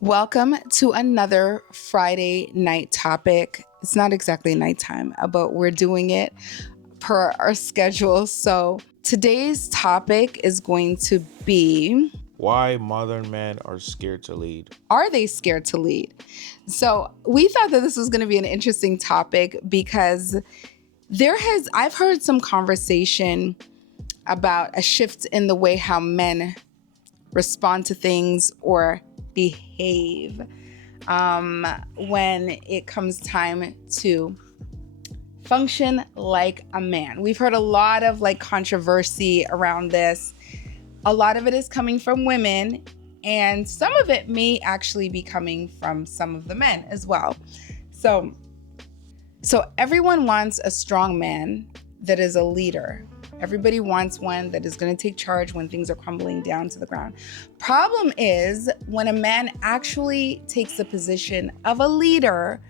Welcome to another Friday night topic. It's not exactly nighttime, but we're doing it per our schedule. So today's topic is going to be, Why modern men are scared to lead. are they scared to lead? So we thought that this was going to be an interesting topic because I've heard some conversation about a shift in the way how men respond to things or behave when it comes time to function like a man. We've heard a lot of controversy around this. A lot of it is coming from women, and some of it may actually be coming from some of the men as well. So everyone wants a strong man that is a leader. Everybody wants one that is going to take charge when things are crumbling down to the ground. Problem is, when a man actually takes the position of a leader,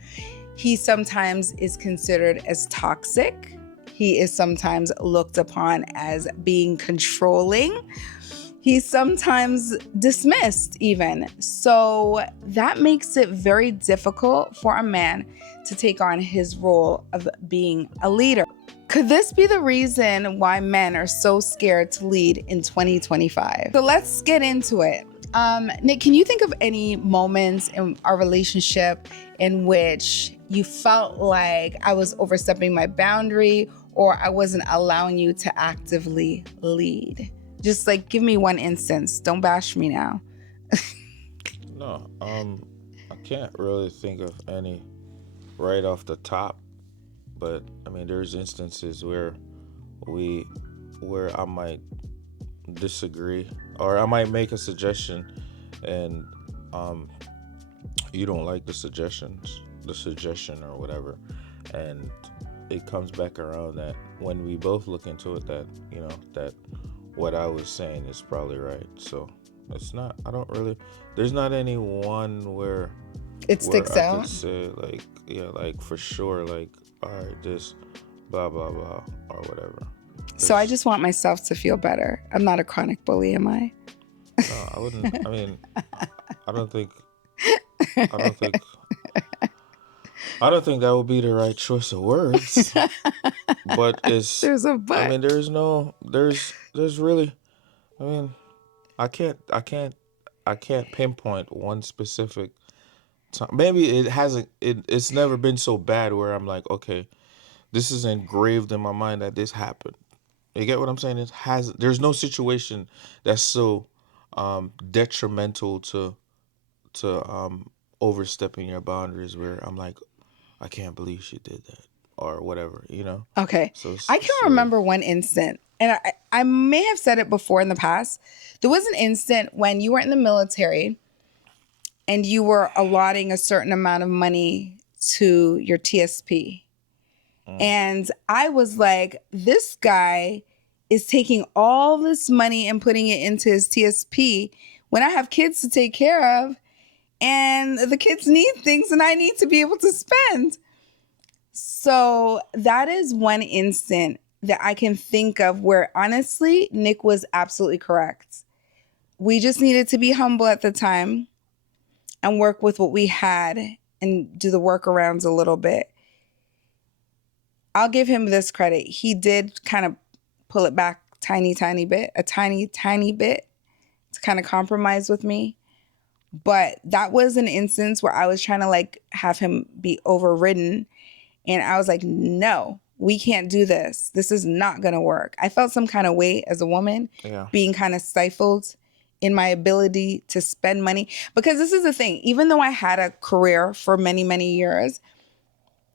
he sometimes is considered as toxic. He is sometimes looked upon as being controlling. He's sometimes dismissed even. So that makes it very difficult for a man to take on his role of being a leader. Could this be the reason why men are so scared to lead in 2025? So let's get into it. Nick, can you think of any moments in our relationship in which you felt like I was overstepping my boundary or I wasn't allowing you to actively lead? Just give me one instance. Don't bash me now. No, I can't really think of any right off the top, but I mean, there's instances where I might disagree, or I might make a suggestion, and you don't like the suggestion or whatever, and it comes back around that when we both look into it, that that what I was saying is probably right. So it's not. I don't really. There's not any one where It sticks I could out. say for sure, all right, this blah blah blah or whatever. So I just want myself to feel better. I'm not a chronic bully, am I? No, I wouldn't. I mean, I don't think. I don't think. I don't think that would be the right choice of words. But it's. There's a I but. mean, there's no. There's really. I mean, I can't. I can't pinpoint one specific time. Maybe it hasn't. It's never been so bad where I'm like, okay, this is engraved in my mind that this happened. You get what I'm saying? There's no situation that's so detrimental to overstepping your boundaries where I'm like, I can't believe she did that or whatever. Okay. So I can remember one instant, and I may have said it before in the past. There was an instant when you were in the military and you were allotting a certain amount of money to your TSP. And I was like, this guy is taking all this money and putting it into his TSP when I have kids to take care of and the kids need things and I need to be able to spend. So that is one instant that I can think of where honestly, Nick was absolutely correct. We just needed to be humble at the time and work with what we had and do the workarounds a little bit. I'll give him this credit. He did kind of pull it back a tiny bit to kind of compromise with me. But that was an instance where I was trying to have him be overridden. And I was like, no, we can't do this. This is not going to work. I felt some kind of weight as a woman, being kind of stifled in my ability to spend money. Because this is the thing, even though I had a career for many, many years,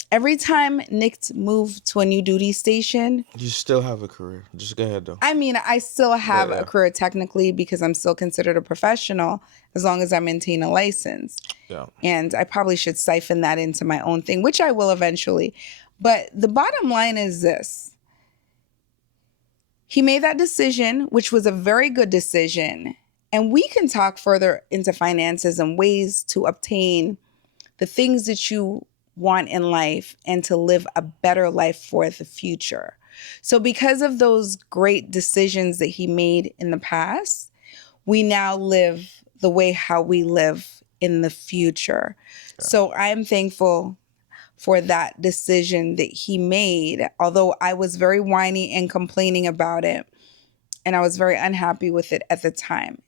every time Nick moved to a new duty station. You still have a career. Just go ahead, though. I mean, I still have a career technically because I'm still considered a professional as long as I maintain a license. Yeah. And I probably should siphon that into my own thing, which I will eventually. But the bottom line is this. He made that decision, which was a very good decision. And we can talk further into finances and ways to obtain the things that you want in life and to live a better life for the future. So because of those great decisions that he made in the past, we now live the way how we live in the future. So I'm thankful for that decision that he made, although I was very whiny and complaining about it, and I was very unhappy with it at the time.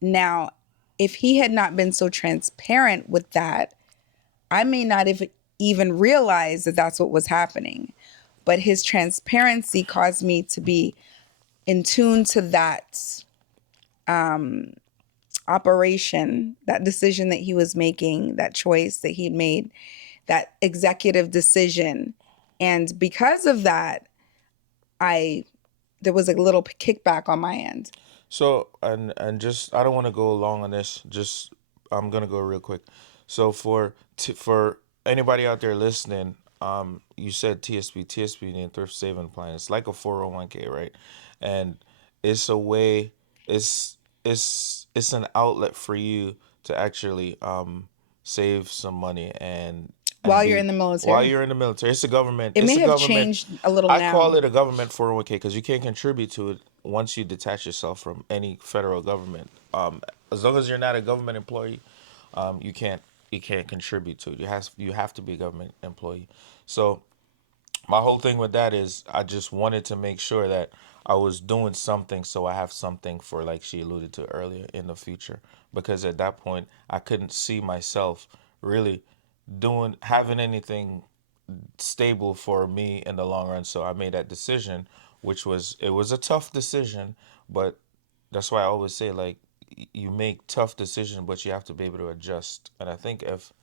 Now, if he had not been so transparent with that, I may not have even realized that that's what was happening. But his transparency caused me to be in tune to that operation, that decision that he was making, that choice that he had made, that executive decision. And because of that, I there was a little kickback on my end. So and just I don't want to go long on this. Just I'm gonna go real quick. So for anybody out there listening, you said TSP meaning thrift saving plan. It's like a 401k, right? And it's a way. It's an outlet for you to actually save some money and While you're be in the while military, you're in the military. It's a government. it It's may a have government. changed a little I call now. it a government 401k because you can't contribute to it once you detach yourself from any federal government. As long as you're not a government employee, you can't contribute to it. You have to be a government employee. So my whole thing with that is I just wanted to make sure that I was doing something so I have something for, like she alluded to earlier, in the future, because at that point I couldn't see myself really doing having anything stable for me in the long run. So I made that decision, which was a tough decision, but that's why I always say, like, you make tough decisions, but you have to be able to adjust. And I think if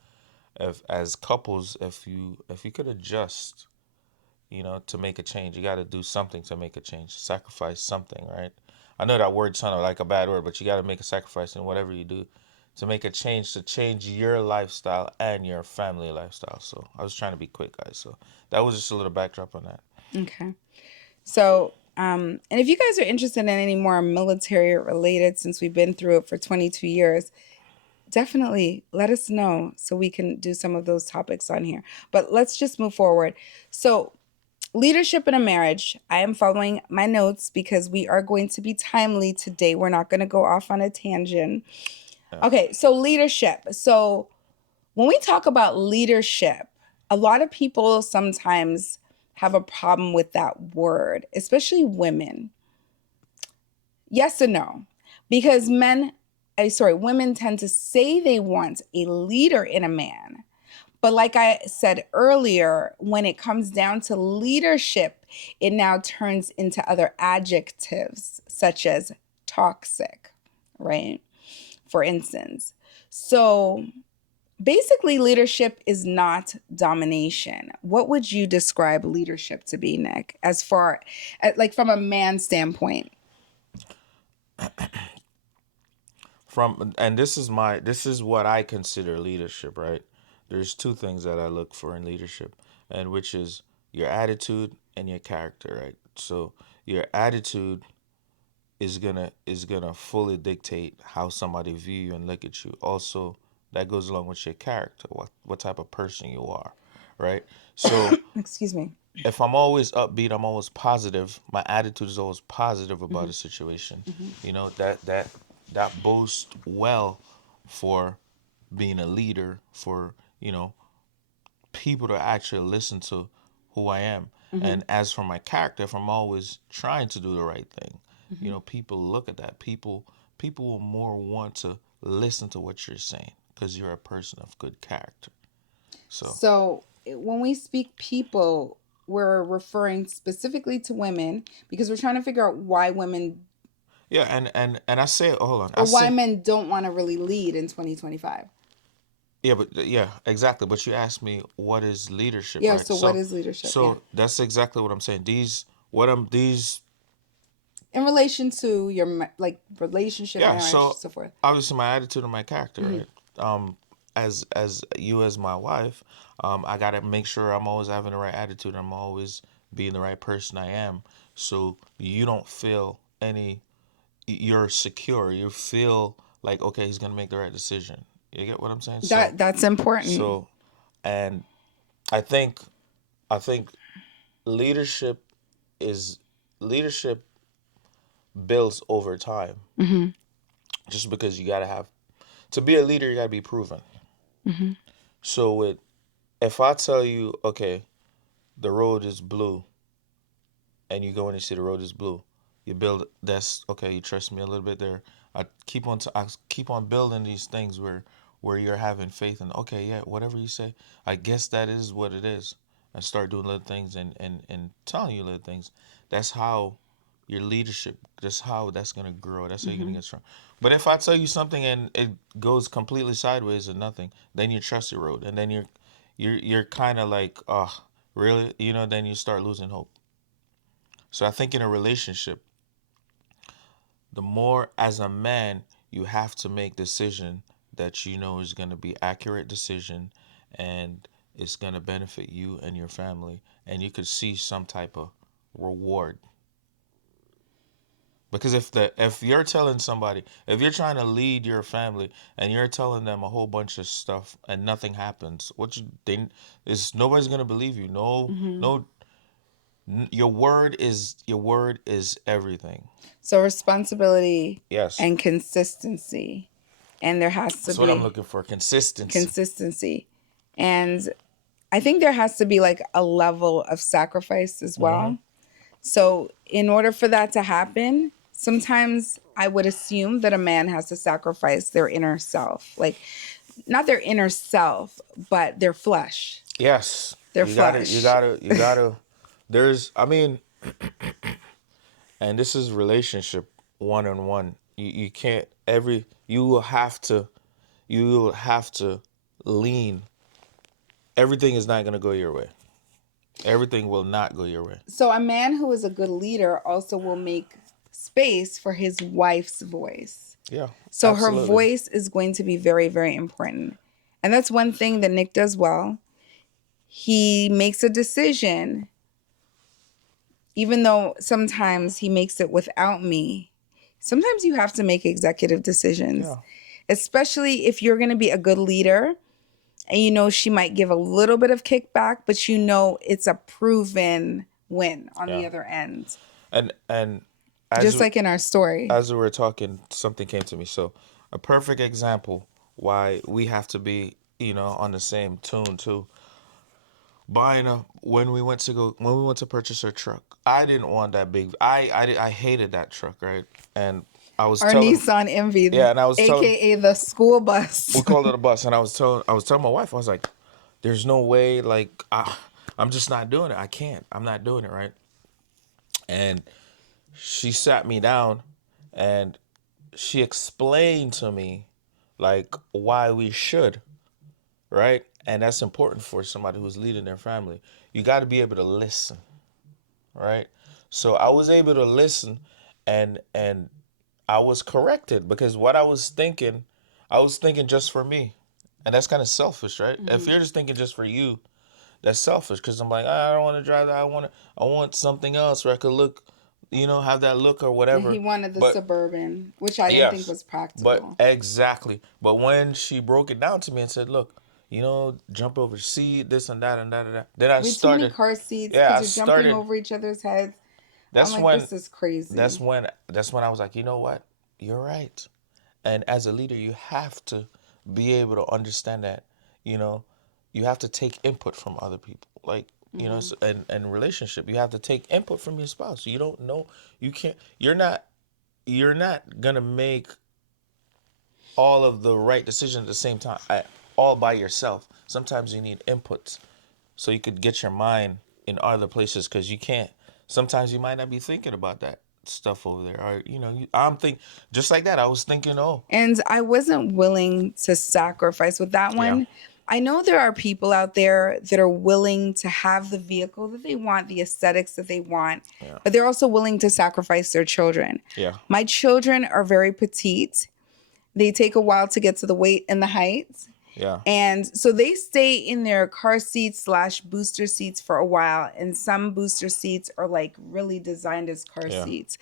as couples, if you could adjust, to make a change, you got to do something to make a change, sacrifice something, right? I know that word sounded like a bad word, but you got to make a sacrifice in whatever you do to make a change, to change your lifestyle and your family lifestyle. So I was trying to be quick, guys. So that was just a little backdrop on that. Okay. So, and if you guys are interested in any more military related, since we've been through it for 22 years, definitely let us know so we can do some of those topics on here. But let's just move forward. So, leadership in a marriage. I am following my notes because we are going to be timely today. We're not going to go off on a tangent. Yeah. Okay, so leadership. So, when we talk about leadership, a lot of people sometimes have a problem with that word, especially women. Yes and no. Because women tend to say they want a leader in a man. But like I said earlier, when it comes down to leadership, it now turns into other adjectives such as toxic, right? For instance. So basically, leadership is not domination. What would you describe leadership to be, Nick, as far like from a man standpoint? And this is what I consider leadership, right? There's two things that I look for in leadership, and which is your attitude and your character, right? So your attitude is gonna fully dictate how somebody view you and look at you. Also, that goes along with your character, what type of person you are, right? So Excuse me. if I'm always upbeat, I'm always positive, my attitude is always positive about Mm-hmm. a situation, Mm-hmm. that bodes well for being a leader, for people to actually listen to who I am. Mm-hmm. And as for my character, if I'm always trying to do the right thing, Mm-hmm. people look at that. People will more want to listen to what you're saying because you're a person of good character. So So when we speak people, we're referring specifically to women because we're trying to figure out why women yeah, and I say, hold on, I or why say, men don't want to really lead in 2025. yeah, but yeah, exactly. But you asked me what is leadership, Yeah, right? so what So is leadership? Yeah. so that's exactly what I'm saying. These In relation to your like relationship, Yeah, marriage, so so forth. obviously my attitude and my character, Hmm. right? As you as my wife, I gotta make sure I'm always having the right attitude. I'm always being the right person I am, so you don't feel any. You're secure. You feel like, okay, he's gonna make the right decision. You get what I'm saying? So That's important. so, and I think I think leadership is leadership builds over time. Hmm. Just because you gotta have To be a leader, you gotta be proven. Hmm. So with if I tell you, okay, the road is blue, and you go in and see the road is blue, you build. That's okay. You trust me a little bit there. I keep on building these things where you're having faith and okay, yeah, whatever you say, I guess that is what it is. I start doing little things and telling you little things. That's how your leadership. That's how that's gonna grow. That's how you're gonna Hmm. get strong. But if I tell you something and it goes completely sideways and nothing, then you trust the road, and then you're kind of like, oh, really? Then you start losing hope. So I think in a relationship, the more as a man you have to make decision that you know is going to be accurate decision and it's going to benefit you and your family and you could see some type of reward. Because if you're telling somebody, if you're trying to lead your family and you're telling them a whole bunch of stuff and nothing happens, what you think is nobody's going to believe you. No, Hmm. no, your word is everything. So responsibility Yes. and consistency, and there has to That's what I'm be looking for. Consistency. consistency, and I think there has to be like a level of sacrifice as Mm-hmm. well. So in order for that to happen, sometimes I would assume that a man has to sacrifice their inner self, like not their inner self, but their flesh, Yes. their You gotta, you flesh. gotta, you gotta. I mean, and this is relationship one on one. You can't, you will have to lean. Everything is not going to go your way. Everything will not go your way. So a man who is a good leader also will make space for his wife's voice. Yeah, So her absolutely. voice is going to be very, very important. And that's one thing that Nick does well. He makes a decision, even though sometimes he makes it without me. Sometimes you have to make executive decisions, Yeah, especially if you're going to be a good leader and you know she might give a little bit of kickback, but you know it's a proven win on yeah. the other end. And as Just like in our story. as we were talking, something came to me. So, a perfect example why we have to be, on the same tune too. Buying a when we went to purchase our truck, I didn't want that big. I hated that truck, right? And I was Our telling, Nissan Envy, yeah, and I was telling, aka the school we bus. called it a bus, and I was telling my wife, I was like, there's no way, like, I'm just not doing it. I can't. I'm not doing it, right? And she sat me down, and she explained to me like why we should, right? And that's important for somebody who's leading their family. You got to be able to listen, right? So I was able to listen, and I was corrected because what I was thinking just for me, and that's kind of selfish, right? If Mhm. you're just thinking just for you, that's selfish because I'm like, I don't want to drive that. I want something else where I could look, have that look or And he whatever. wanted the But Suburban, which I didn't think yes, was but practical. exactly. But when she broke it down to me and said, "Look, jump over seat, this and that and that and that," then I We had too many started. car seats Yeah, because I you're jumping started. over each other's heads. I'm That's like, when. this is That's crazy. when. That's when I was like, you know what? You're right. And as a leader, you have to be able to understand that. You know, you have to take input from other people. Like, Hmm. and relationship, you have to take input from your spouse. You don't know. You can't. You're not gonna make all of the right decisions at the same time, all by yourself. Sometimes you need inputs so you could get your mind in other places because you can't. Sometimes you might not be thinking about that stuff over there, or I'm thinking just like that. I was thinking, oh, And I wasn't willing to sacrifice with that yeah, one. I know there are people out there that are willing to have the vehicle that they want, the aesthetics that they want, yeah, but they're also willing to sacrifice their children. yeah, My children are very petite. They take a while to get to the weight and the height. yeah, And so they stay in their car seats slash booster seats for a while. And some booster seats are like really designed as car yeah, seats.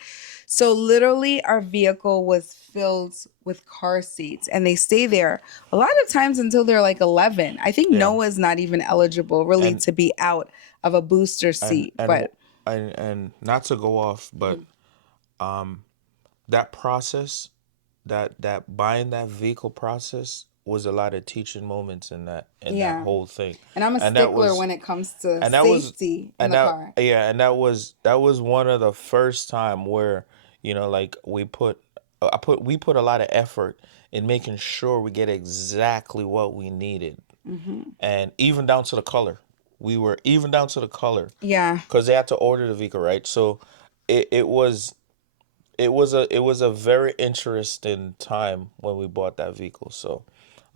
So literally, our vehicle was filled with car seats and they stay there a lot of times until they're like 11. I think yeah, Noah's not even eligible really and to be out of a booster and seat. and But and not to go off, but that process that buying that vehicle process was a lot of teaching moments in that Yeah. whole thing. And I'm a And that stickler was when it comes to and that was safety in the car. that was one of the first time where, like we put a lot of effort in making sure we get exactly what we needed, and even down to the color. We were even down to the color Yeah. because they had to order the vehicle, right? So it was it was a very interesting time when we bought that vehicle. So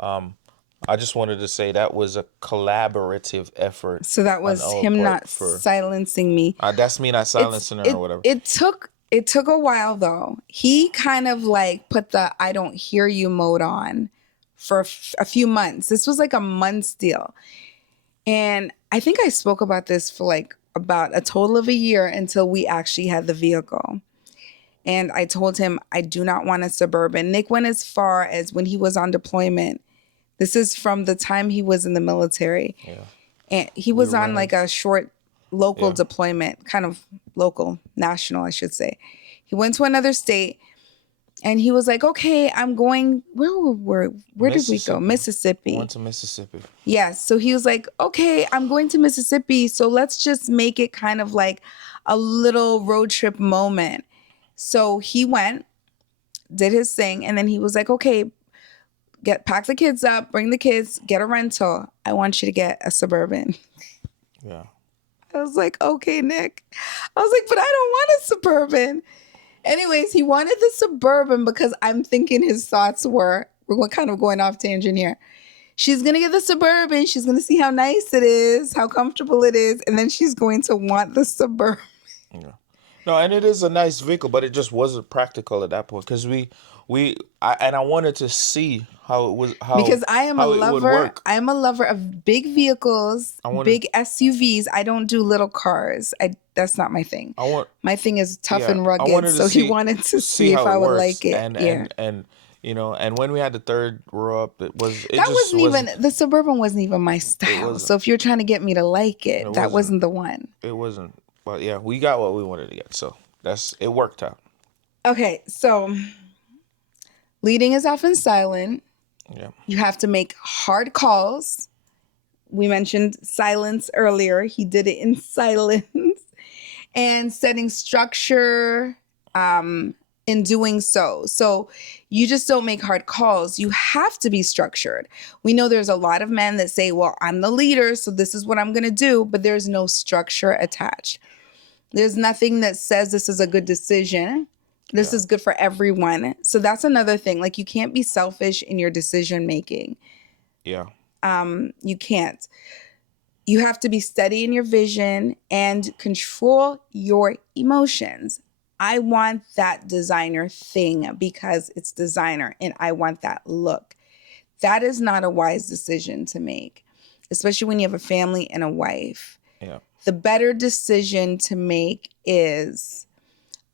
I just wanted to say that was a collaborative effort So that on was our him part not for silencing me. that's me not It's silencing her or it whatever. it took a while though. He kind of like put the I don't hear you mode on for a few months. This was like a month's deal. And I think I spoke about this for like about a total of a year until we actually had the vehicle. And I told him I do not want a Suburban. Nick went as far as when he was on deployment. This is from the time he was in the military. Yeah, And he we was were on like renting. a short local Yeah, deployment, kind of local, national, I should say. He went to another state and he was like, okay, I'm going, where did we go? Mississippi. I went Mississippi. to Mississippi. Yes. So he was like, okay, I'm going to Mississippi. So let's just make it kind of like a little road trip moment. So he went, did his thing, and then he was like, okay, pack the kids up, bring the kids, get a rental. I want you to get a Suburban. Yeah, I was like, okay, Nick. I was like, but I don't want a Suburban. Anyways, he wanted the Suburban because I'm thinking his thoughts we're kind of going off tangent here. She's going to get the Suburban. She's going to see how nice it is, how comfortable it is. And then she's going to want the Suburban. yeah. No, and it is a nice vehicle, but it just wasn't practical at that point because I wanted to see how it was Because how it would work. I am a lover of big vehicles, I wanted big SUVs. I don't do little cars. That's not my thing. I want My thing is tough yeah, and I rugged. wanted to So he wanted to see see if how I it would works, like it. Yeah. and and when we had the third row up, it That just wasn't even wasn't the Suburban wasn't even my it style. wasn't So if you're trying to get me to like it it, that wasn't wasn't the one. it wasn't. But yeah, we got what we wanted to get, so that's it worked out. Okay, so leading is often silent. Yeah, You have to make hard calls. We mentioned silence earlier. He did it in silence. And setting structure in doing so. So you just don't make hard calls. You have to be structured. We know there's a lot of men that say, well, I'm the leader, so this is what I'm going to do, but there's no structure attached. There's nothing that says this is a good decision. This yeah, is good for everyone. So that's another thing. Like you can't be selfish in your decision making. yeah, You can't. You have to be steady in your vision and control your emotions. I want that designer thing because it's designer and I want that look. That is not a wise decision to make, especially when you have a family and a wife. yeah, The better decision to make is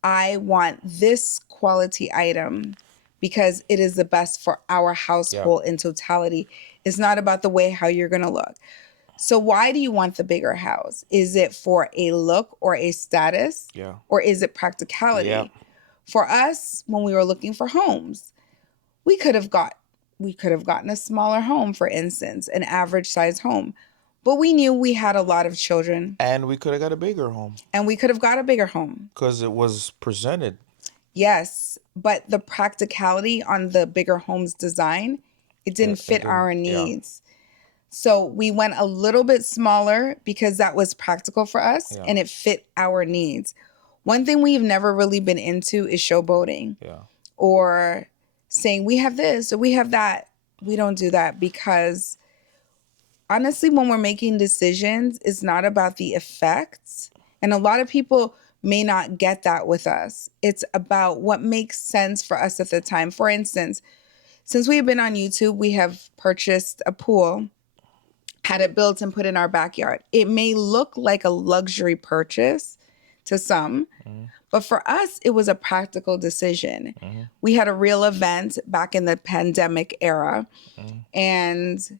I want this quality item because it is the best for our yeah, household in totality. It's not about the way how you're going to look. So why do you want the bigger house? Is it for a look or a status? yeah, Or is it yeah, practicality? For us, when we were looking for homes, we could have gotten a smaller home, for instance, an average size home. But we knew we had a lot of children and we could have got a bigger home and we could have got a bigger home. because it was presented. Yes, but the practicality on the bigger home's design, it Yeah, didn't it fit didn't. our Yeah, needs. So we went a little bit smaller because that was practical for us yeah, and it fit our needs. One thing we've never really been into is showboating yeah, or saying we have this or we have that. We don't do that because honestly, when we're making decisions, it's not about the effects. And a lot of people may not get that with us. It's about what makes sense for us at the time. For instance, since we have been on YouTube, we have purchased a pool, had it built and put in our backyard. It may look like a luxury purchase to some, mm-hmm, but for us, it was a practical decision. mm-hmm, We had a real event back in the pandemic era, mm-hmm. and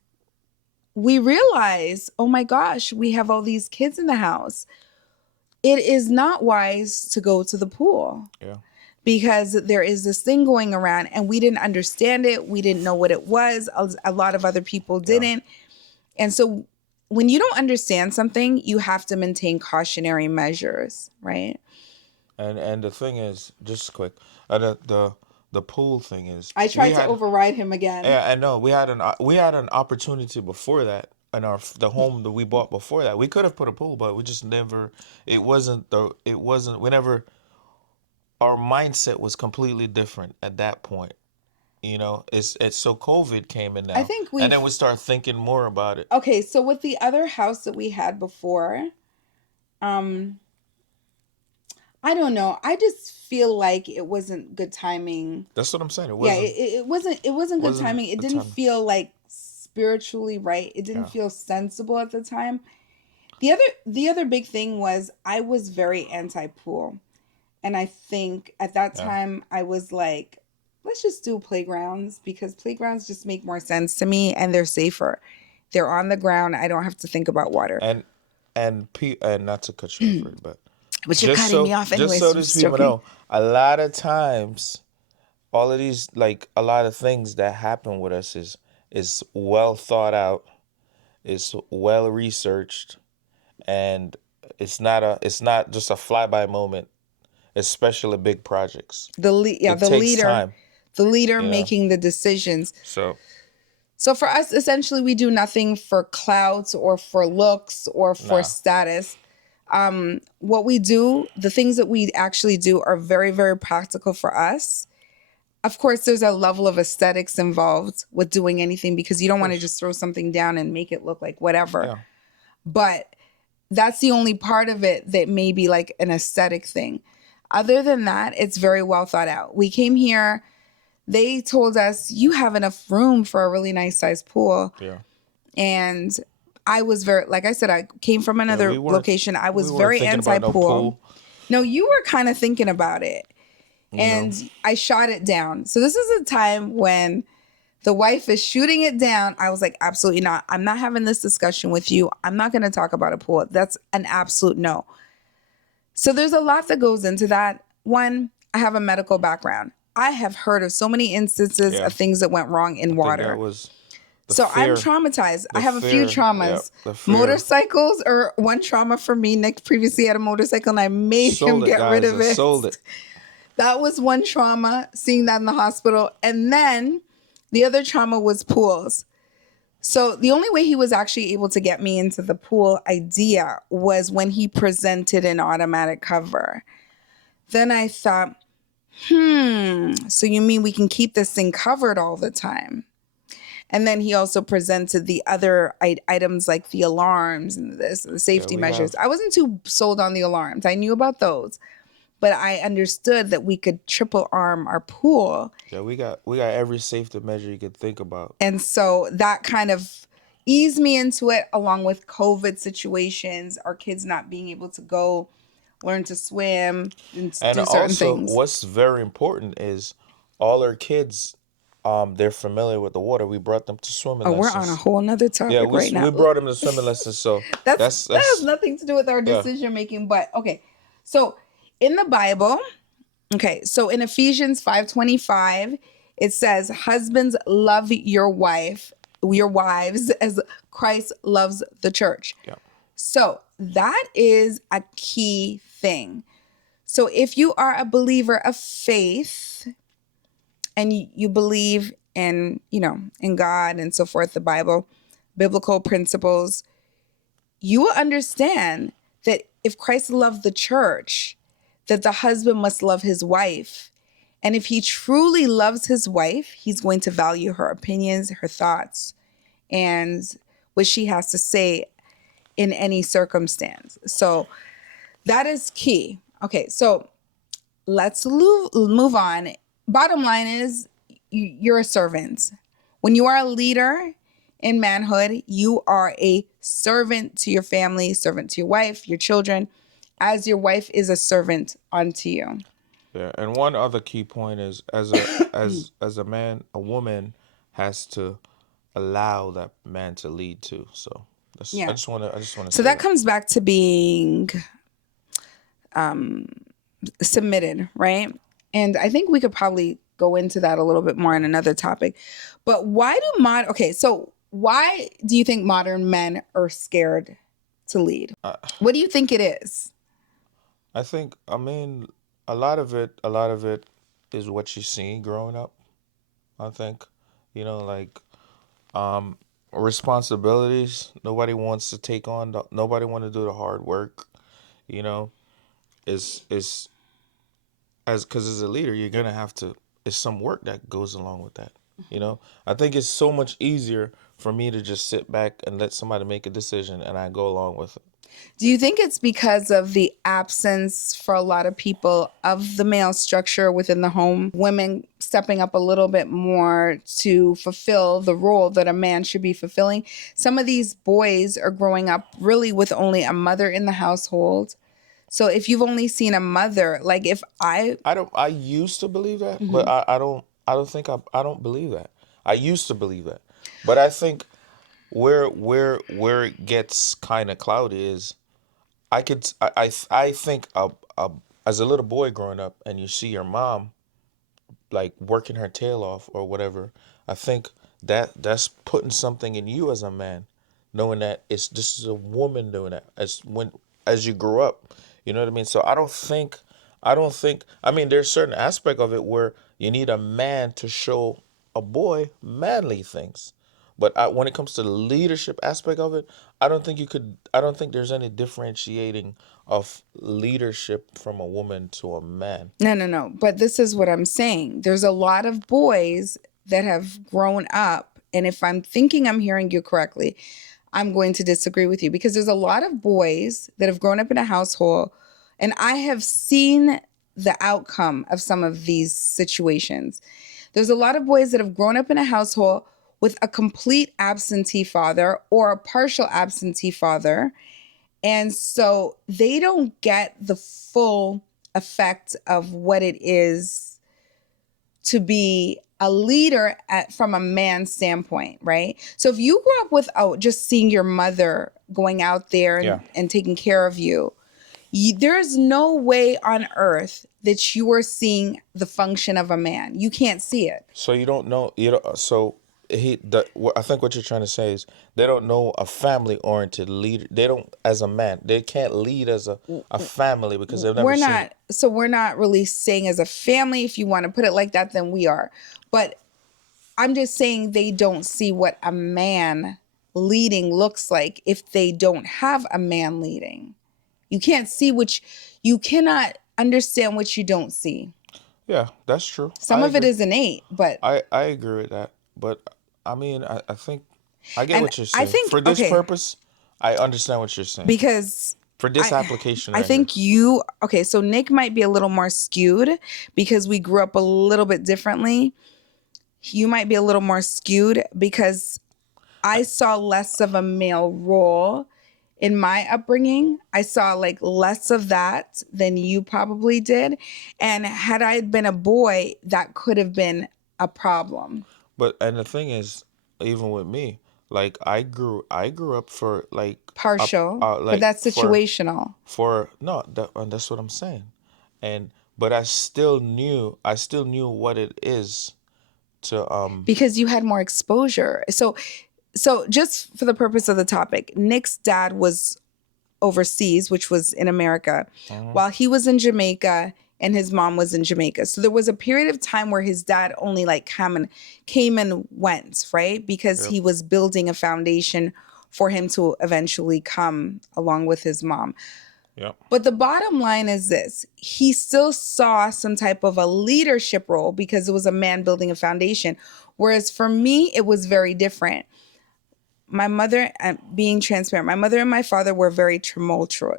we realized, oh my gosh, we have all these kids in the house. It is not wise to go to the pool. Yeah, because there is this thing going around and we didn't understand it. We didn't know what it was. A lot of other people Yeah. didn't. And so when you don't understand something, you have to maintain cautionary measures, right? And the thing is, just quick, the pool thing is, I we tried to had, override him again. yeah, I know, we had an opportunity before that in the home that we bought before that. We could have put a pool, but we just never. It wasn't. We never. Our mindset was completely different at that point. You know, it's so COVID came in I now, think and then we've we start thinking more about it. okay, so with the other house that we had before, um, I don't know. I just feel like it wasn't good timing. That's what I'm saying. It Yeah, wasn't it wasn't good wasn't timing. It a didn't time. feel like spiritually right. It didn't Yeah, feel sensible at the time. The other big thing was I was very anti pool. And I think at that yeah, time I was like, let's just do playgrounds because playgrounds just make more sense to me and they're safer. They're on the ground. I don't have to think about water. and and not to cut you off, but But you're cutting me off just anyways. so I'm these just people joking. know, a lot of times, all of these, like, a lot of things that happen with us is well thought out, is well researched, and it's not just a fly by moment, especially big projects. Yeah, It takes time, the leader you know. making the decisions. So So for us, essentially, we do nothing for clout or for looks or for nah, status. What we do, the things that we actually do, are very, very practical for us. Of course, there's a level of aesthetics involved with doing anything because you of don't want to course, just throw something down and make it look like whatever. yeah, But that's the only part of it that may be like an aesthetic thing. Other than that, it's very well thought out. We came here, they told us, you have enough room for a really nice sized pool. yeah, And I was very, like I said, I came from yeah. another location. I We was weren't very thinking anti about no pool. pool, No, you were kind of thinking about it. you know. And I shot it down. So this is a time when the wife is shooting it down. I was like, absolutely not. I'm not having this discussion with you. I'm not going to talk about a pool. That's an absolute no. So there's a lot that goes into that. One, I have a medical background. I have heard of so many instances Yeah, of things that went wrong I in think that water. was the So I'm fear, traumatized. I the have a few fear, yeah, traumas. the fear. Motorcycles are one trauma for me. Nick previously had a motorcycle and I made him Sold it, get rid guys. of I it. sold it. That was one trauma, seeing that in the hospital. And then the other trauma was pools. So the only way he was actually able to get me into the pool idea was when he presented an automatic cover. Then I thought, so you mean we can keep this thing covered all the time? And then he also presented the other items like the alarms and the Yeah, safety measures. I wasn't too sold on the alarms. I knew about those, but I understood that we could triple arm our pool. we got every safety measure you could think about. And so that kind of eased me into it, along with COVID situations, our kids not being able to go learn to swim and And do certain also, things. what's very important is all our kids, they're familiar with the water. We brought them to swimming Oh, we're on a lessons. whole nother Yeah, topic right now. we brought them to swimming lessons. So That has that's nothing to do with our yeah, decision making, but okay. So in the Bible, okay, so in Ephesians 5:25, it says, "Husbands, love your wives as Christ loves the church." yeah, So that is a key thing. So if you are a believer of faith and you believe in, in God and so forth, the Bible, biblical principles, you will understand that if Christ loved the church, that the husband must love his wife. And if he truly loves his wife, he's going to value her opinions, her thoughts, and what she has to say in any circumstance. So that is key. Okay, so let's move on. Bottom line is you're a servant. When you are a leader in manhood, you are a servant to your family, servant to your wife, your children, as your wife is a servant unto you. yeah. And one other key point is, as a man, a woman has to allow that man to lead too. So that's Yeah. I just wanna So say that that. comes back to being submitted, right? And I think we could probably go into that a little bit more in another topic. But why do you think modern men are scared to lead? I, What do you think it is? I think, I mean, a lot of it is what you see growing up. I think, you know, like um, responsibilities. Nobody wants to take on. Nobody want to do the hard work. You know, is as because as a leader, you're gonna have to. It's some work that goes along with that. You know, I think it's so much easier for me to just sit back and let somebody make a decision and I go along with it. Do you think it's because of the absence for a lot of people of the male structure within the home? Women stepping up a little bit more to fulfill the role that a man should be fulfilling. Some of these boys are growing up really with only a mother in the household. So if you've only seen a mother, like if I, I don't. I used to believe that, but Mhm. I don't. I don't think I don't believe that. I used to believe that, but I think where it gets kind of cloudy is I think as a little boy growing up and you see your mom like working her tail off or whatever, I think that's putting something in you as a man, knowing that it's this is a woman doing that as you grew up. You know what I mean? So I don't think I mean there's certain aspect of it where you need a man to show a boy manly things. But when it comes to the leadership aspect of it, I don't think you could. I don't think there's any differentiating of leadership from a woman to a man. No, no, no. But this is what I'm saying. There's a lot of boys that have grown up. And if I'm thinking I'm hearing you correctly, I'm going to disagree with you because there's a lot of boys that have grown up in a household. And I have seen the outcome of some of these situations. There's a lot of boys that have grown up in a household with a complete absentee father or a partial absentee father, and so they don't get the full effect of what it is to be a leader from a man's standpoint, right? So if you grew up without just seeing your mother going out there Yeah. and taking care of you, there's no way on earth that you are seeing the function of a man. You can't see it. So you don't know you don't, so I think what you're trying to say is they don't know a family oriented leader. They don't as a man. They can't lead as a family because they've never We're seen it. not, so we're not really saying as a family, if you want to put it like that, then we are. But I'm just saying they don't see what a man leading looks like if they don't have a man leading. You can't see which, you cannot understand what you don't see. Yeah, that's true. Some I of it agree. is innate, but, I agree with that. But I mean I think I get and what you're I saying. think, For this okay, purpose, I understand what you're saying. because For this I, application I right here. think you, okay, so Nick might be a little more skewed because we grew up a little bit differently. You might be a little more skewed because I saw less of a male role in my upbringing. I saw like less of that than you probably did. And had I been a boy, that could have been a problem. But and the thing is, even with me, like I grew up for Partial, but like that's situational for no that and that's what I'm saying, and but I still knew what it is to because you had more exposure. So just for the purpose of the topic, Nick's dad was overseas, which was in America, mhm, while he was in Jamaica and his mom was in Jamaica. So there was a period of time where his dad only like came and went, right? Because yep, he was building a foundation for him to eventually come along with his mom. yep. But the bottom line is this: he still saw some type of a leadership role because it was a man building a foundation. Whereas for me, it was very different. My mother, being transparent, my mother and my father were very tumultuous.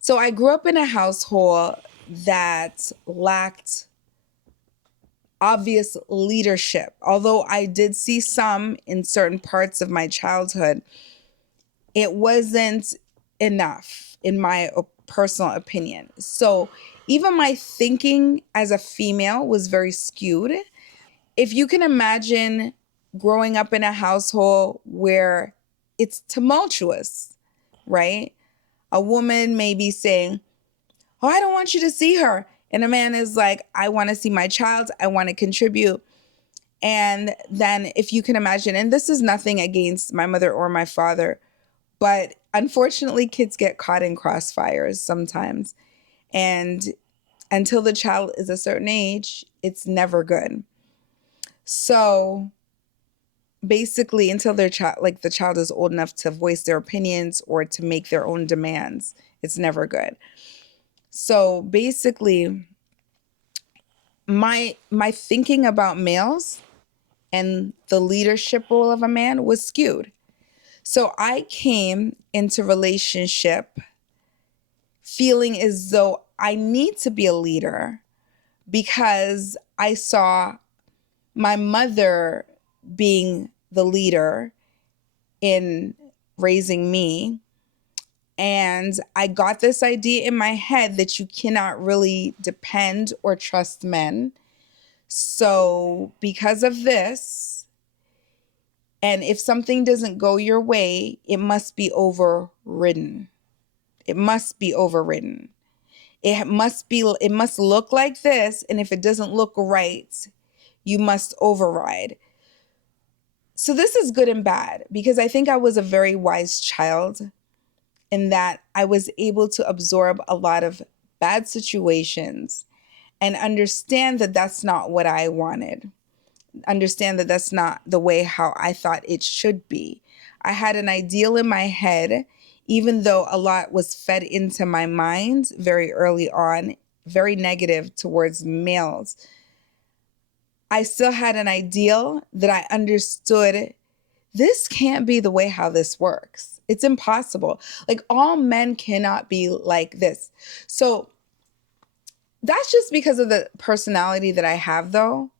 So I grew up in a household that lacked obvious leadership. Although I did see some in certain parts of my childhood, it wasn't enough, in my personal opinion. So even my thinking as a female was very skewed. If you can imagine growing up in a household where it's tumultuous, right? A woman may be saying, "Oh, I don't want you to see her." And a man is like, I want to see my child, I want to contribute. And then, if you can imagine, and this is nothing against my mother or my father, but unfortunately, kids get caught in crossfires sometimes. And until the child is a certain age, it's never good. So basically, until their child, like the child is old enough to voice their opinions or to make their own demands, it's never good. So basically, my thinking about males and the leadership role of a man was skewed. So I came into relationship feeling as though I need to be a leader because I saw my mother being the leader in raising me. And I got this idea in my head that you cannot really depend or trust men. So, because of this, and if something doesn't go your way, it must be overridden. It must be overridden. It must look like this, and if it doesn't look right, you must override. So this is good and bad because I think I was a very wise child in that I was able to absorb a lot of bad situations and understand that that's not what I wanted. Understand that that's not the way how I thought it should be. I had an ideal in my head, even though a lot was fed into my mind very early on, very negative towards males. I still had an ideal that I understood this can't be the way how this works. It's impossible. Like all men cannot be like this. So that's just because of the personality that I have though.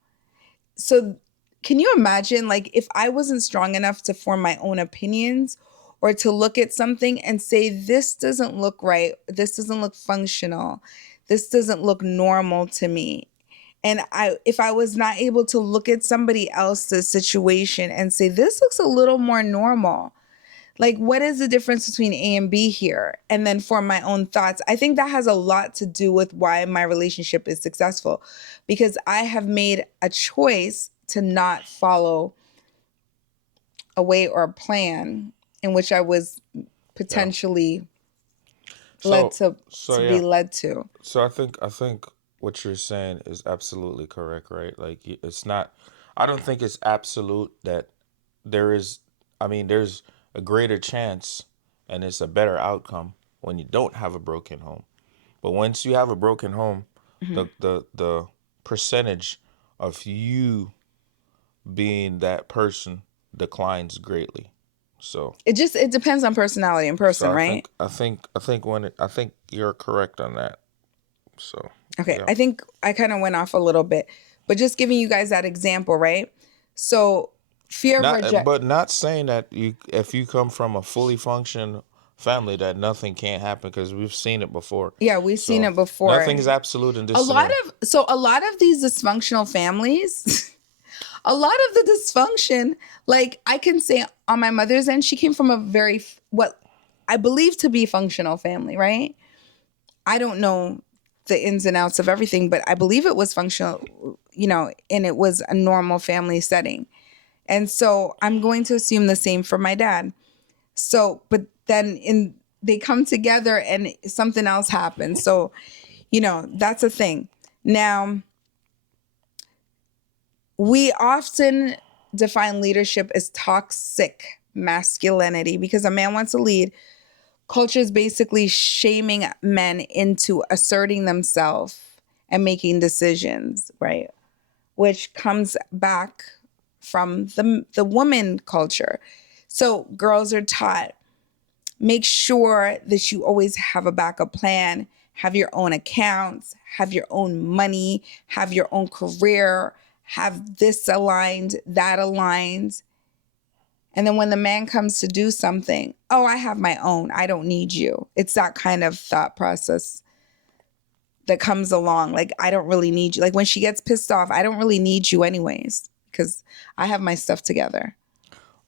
So can you imagine like if I wasn't strong enough to form my own opinions or to look at something and say this doesn't look right, this doesn't look functional, this doesn't look normal to me. And if I was not able to look at somebody else's situation and say this looks a little more normal, like what is the difference between A and B here, and then form my own thoughts. I think that has a lot to do with why my relationship is successful, because I have made a choice to not follow a way or a plan in which I was Yeah. potentially led So to be yeah. led to. So I think what you're saying is absolutely correct, right? Like it's not. I don't think it's absolute that there is. I mean, there's a greater chance, and it's a better outcome when you don't have a broken home. But once you have a broken home, Mhm. the percentage of you being that person declines greatly. So It depends on personality and so person, right? I think you're correct on that. So Okay, yeah. I think I kind of went off a little bit, but just giving you guys that example, right? So, fear of Not reject. but not saying that you if you come from a fully functioned family that nothing can't happen because we've seen it before. Yeah, we've seen So it before. nothing is absolute in A this lot scenario. a lot of these dysfunctional families, a lot of the dysfunction, like I can say on my mother's end, she came from a very what I believe to be functional family, right? I don't know the ins and outs of everything, but I believe it was functional, and it was a normal family setting. And so I'm going to assume the same for my dad. So, but then they come together and something else happens. So, that's a thing. Now, we often define leadership as toxic masculinity because a man wants to lead. Culture is basically shaming men into asserting themselves and making decisions, right? Which comes back from the woman culture. So girls are taught, make sure that you always have a backup plan, have your own accounts, have your own money, have your own career, have this aligned, that aligned. And then when the man comes to do something, oh, I have my own. I don't need you. It's that kind of thought process that comes along. Like, I don't really need you. Like, when she gets pissed off, I don't really need you, anyways, because I have my stuff together.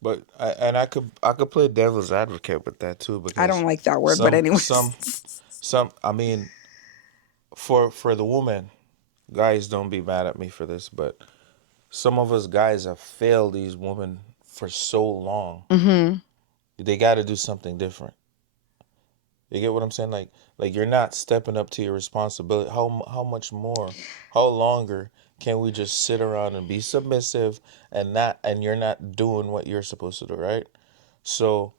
But I could play devil's advocate with that too I because don't like that word, but some anyways. some some I mean for the woman, guys, don't be mad at me for this, but some of us guys have failed these women for so long. Mm-hmm. They got to do something different. You get what I'm saying? Like you're not stepping up to your responsibility. How much more? How longer can we just sit around and be submissive and you're not doing what you're supposed to do, right? So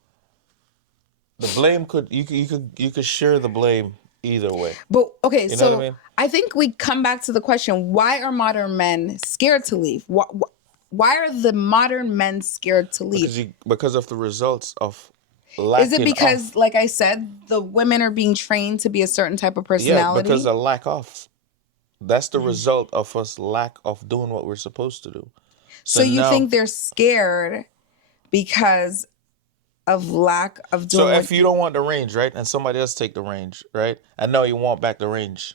the blame you could share the blame either way. But okay, You know what I so mean? I think we come back to the question: why are modern men scared to leave? Why are the modern men scared to leave? Because of the results of Is it lacking because, of. like I said, the women are being trained to be a certain type of Yeah, because personality? of lack of. That's the result of us lack of doing what we're supposed to do. So So you now, think they're scared because of lack of so doing what? if you don't want the range, right, and somebody else take the range, right, and now you want back the range,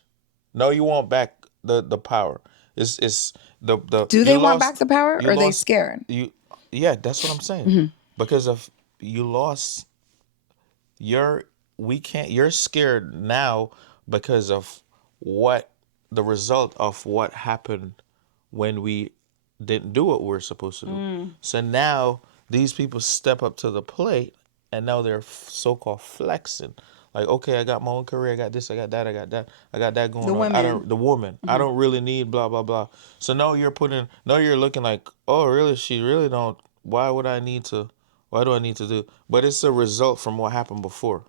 no, you want back the power. It's the Do they want back the power, you or are they lost scared? you. Yeah, that's what I'm saying. Because of you lost you're we can't you're scared now because of what the result of what happened when we didn't do what we were supposed to do. So now these people step up to the plate and now they're so-called flexing. Like, okay, I got my own career, I got this, I got that, I got that The going on. I women. don't the woman. I don't really need blah blah blah. So now you're looking like, oh really, she really don't why do I need to do? But it's a result from what happened before.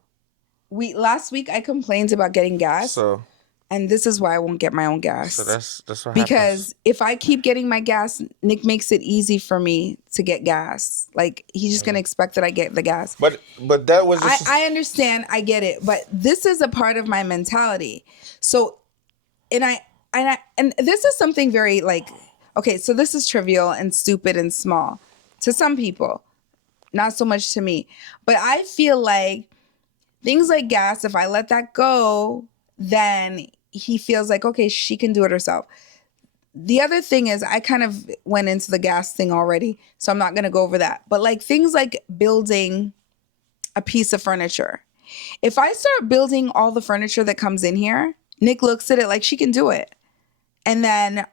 We last week I complained about getting gas, So and this is why I won't get my own so gas. that's what happens. Because if I keep getting my gas, Nick makes it easy for me to get gas. Like he's just gonna expect that I get the gas. But that was I, just I understand, I get it, but this is a part of my mentality. So and this is something very like, okay, so this is trivial and stupid and small to some people, not so much to me. But I feel like things like gas, if I let that go, then he feels like, okay, she can do it herself. The other thing is, I kind of went into the gas thing already, so I'm not going to go over that. But like things like building a piece of furniture. If I start building all the furniture that comes in here, Nick looks at it like she can do it. And then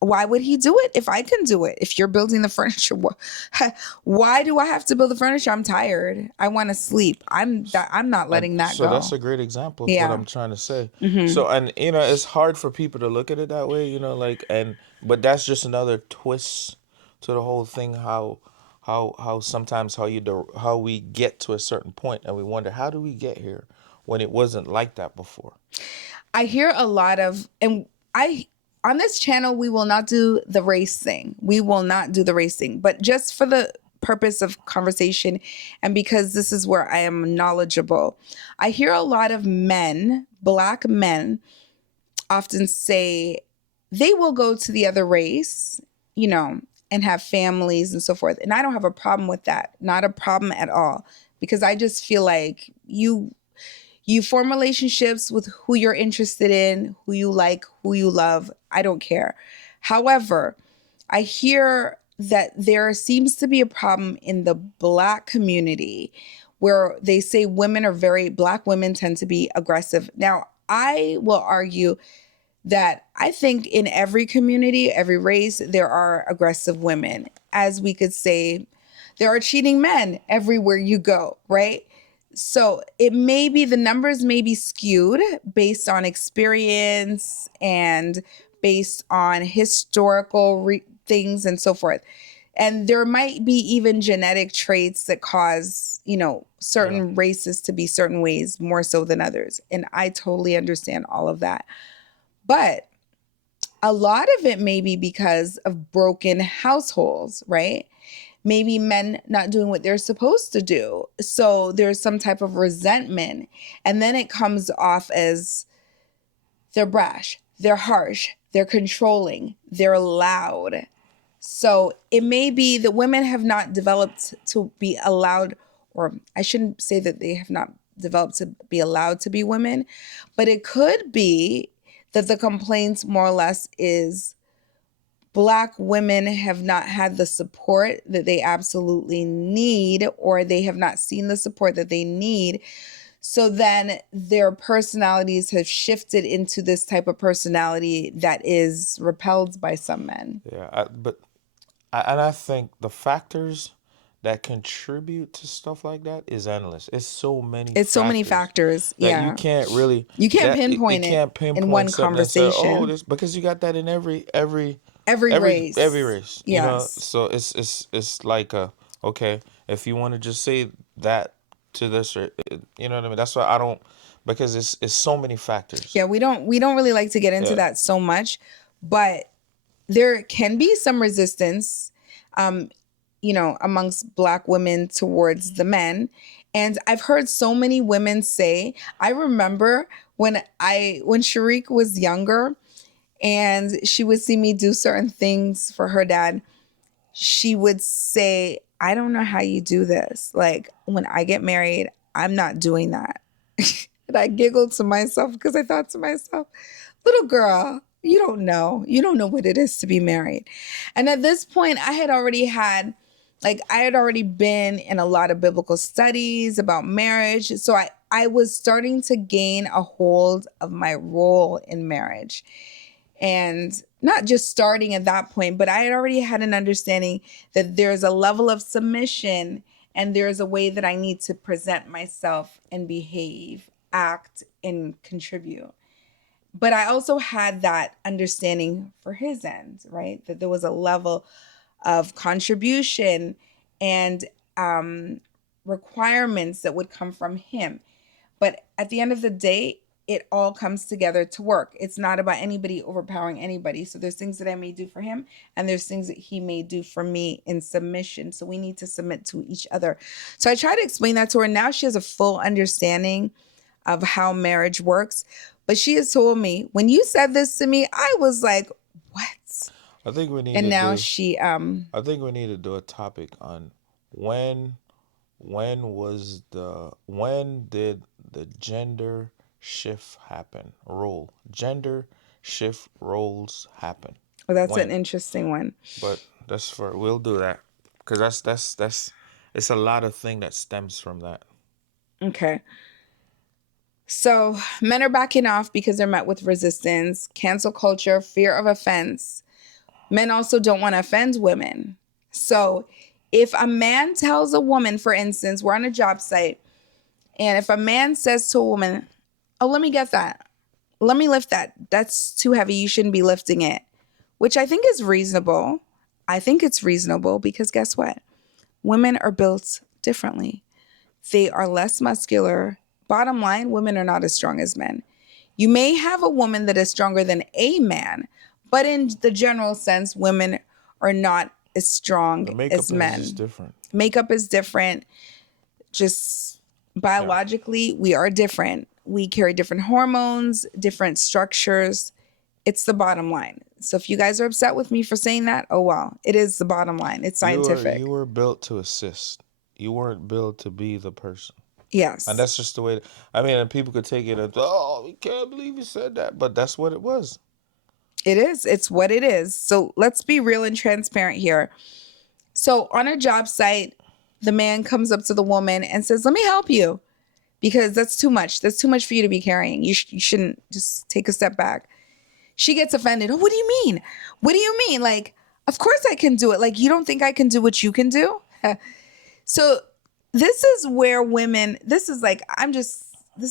why would he do it if I can do it? If you're building the furniture, why do I have to build the furniture? I'm tired. I want to sleep. I'm not letting that so that's go. a great example of what Yeah. I'm trying to say. Mm-hmm. So and it's hard for people to look at it that way, like and but that's just another twist to the whole thing. How sometimes how we get to a certain point and we wonder how do we get here when it wasn't like that before. I hear a lot of, and I, on this channel, we will not do the race thing. We will not do the race thing, but just for the purpose of conversation and because this is where I am knowledgeable, I hear a lot of men, black men, often say they will go to the other race, you know, and have families and so forth. And I don't have a problem with that. Not a problem at all. Because I just feel like you form relationships with who you're interested in, who you like, who you love. I don't care. However, I hear that there seems to be a problem in the black community where they say black women tend to be aggressive. Now, I will argue that I think in every community, every race, there are aggressive women. As we could say, there are cheating men everywhere you go, right? So it may be the numbers may be skewed based on experience and based on historical things and so forth. And there might be even genetic traits that cause, Yeah. certain races to be certain ways more so than others. And I totally understand all of that. But a lot of it may be because of broken households, right? Maybe men not doing what they're supposed to do. So there's some type of resentment. And then it comes off as they're brash, they're harsh, they're controlling, they're loud. So it may be that women have not developed to be allowed, or I shouldn't say that they have not developed to be allowed to be women, but it could be that the complaints more or less is black women have not had the support that they absolutely need, or they have not seen the support that they need. So then their personalities have shifted into this type of personality that is repelled by some men. Yeah, and I think the factors that contribute to stuff like that is endless. It's so many It's so many factors factors. that you Yeah. can't really You can't it pinpoint it can't in pinpoint one something and say, oh, conversation. this because you got that in Every every race. race, you know. Yes. So it's like okay, if you want to just say that to this or you know what I mean. That's why I don't because it's so many factors. Yeah, we don't really like to get into Yeah. that so much, but there can be some resistance, um, amongst Black women towards the men. And I've heard so many women say, I remember when Sharik was younger and she would see me do certain things for her dad, she would say, I don't know how you do this. Like, when I get married, I'm not doing that. And I giggled to myself because I thought to myself, little girl, you don't know. You don't know what it is to be married. And at this point, I had already been in a lot of biblical studies about marriage. So I was starting to gain a hold of my role in marriage. And not just starting at that point, but I had already had an understanding that there's a level of submission and there's a way that I need to present myself and behave, act, and contribute. But I also had that understanding for his end, right? That there was a level of contribution and um, requirements that would come from him. But at the end of the day, it all comes together to work. It's not about anybody overpowering anybody. So there's things that I may do for him, and there's things that he may do for me in submission. So we need to submit to each other. So I try to explain that to her. Now she has a full understanding of how marriage works. But she has told me, when you said this to me, I was like, what? I think we need And to now do. she I think we need to do a topic on when when did the gender shift roles happen? well, that's an When? interesting one. But we'll do that because that's it's a lot of thing that stems from that. Okay. So men are backing off because they're met with resistance, cancel culture, fear of offense. Men also don't want to offend women. So if a man tells a woman, for instance, we're on a job site, and if a man says to a woman, oh, let me get that. Let me lift that. That's too heavy. You shouldn't be lifting it, which I think is reasonable. I think it's reasonable because guess what? Women are built differently. They are less muscular. Bottom line, women are not as strong as men. You may have a woman that is stronger than a man, but in the general sense, women are not as strong The as makeup is just men. different. Makeup is different. Just Yeah. biologically, we are different. We carry different hormones, different structures. It's the bottom line. So if you guys are upset with me for saying that, oh well, it is the bottom line. It's You scientific. were built to assist. You weren't built to be the person. And Yes. that's just the way. I mean, and people could take it as, oh, we can't believe you said that, but that's what it was. It is. It's what it is. So let's be real and transparent here. So on a job site, the man comes up to the woman and says, let me help you because that's too much. That's too much for you to be carrying. You shouldn't, just take a step back. She gets offended. Oh, what do you mean? What do you mean? Like, of course I can do it. Like, you don't think I can do what you can do? So this is where women, this is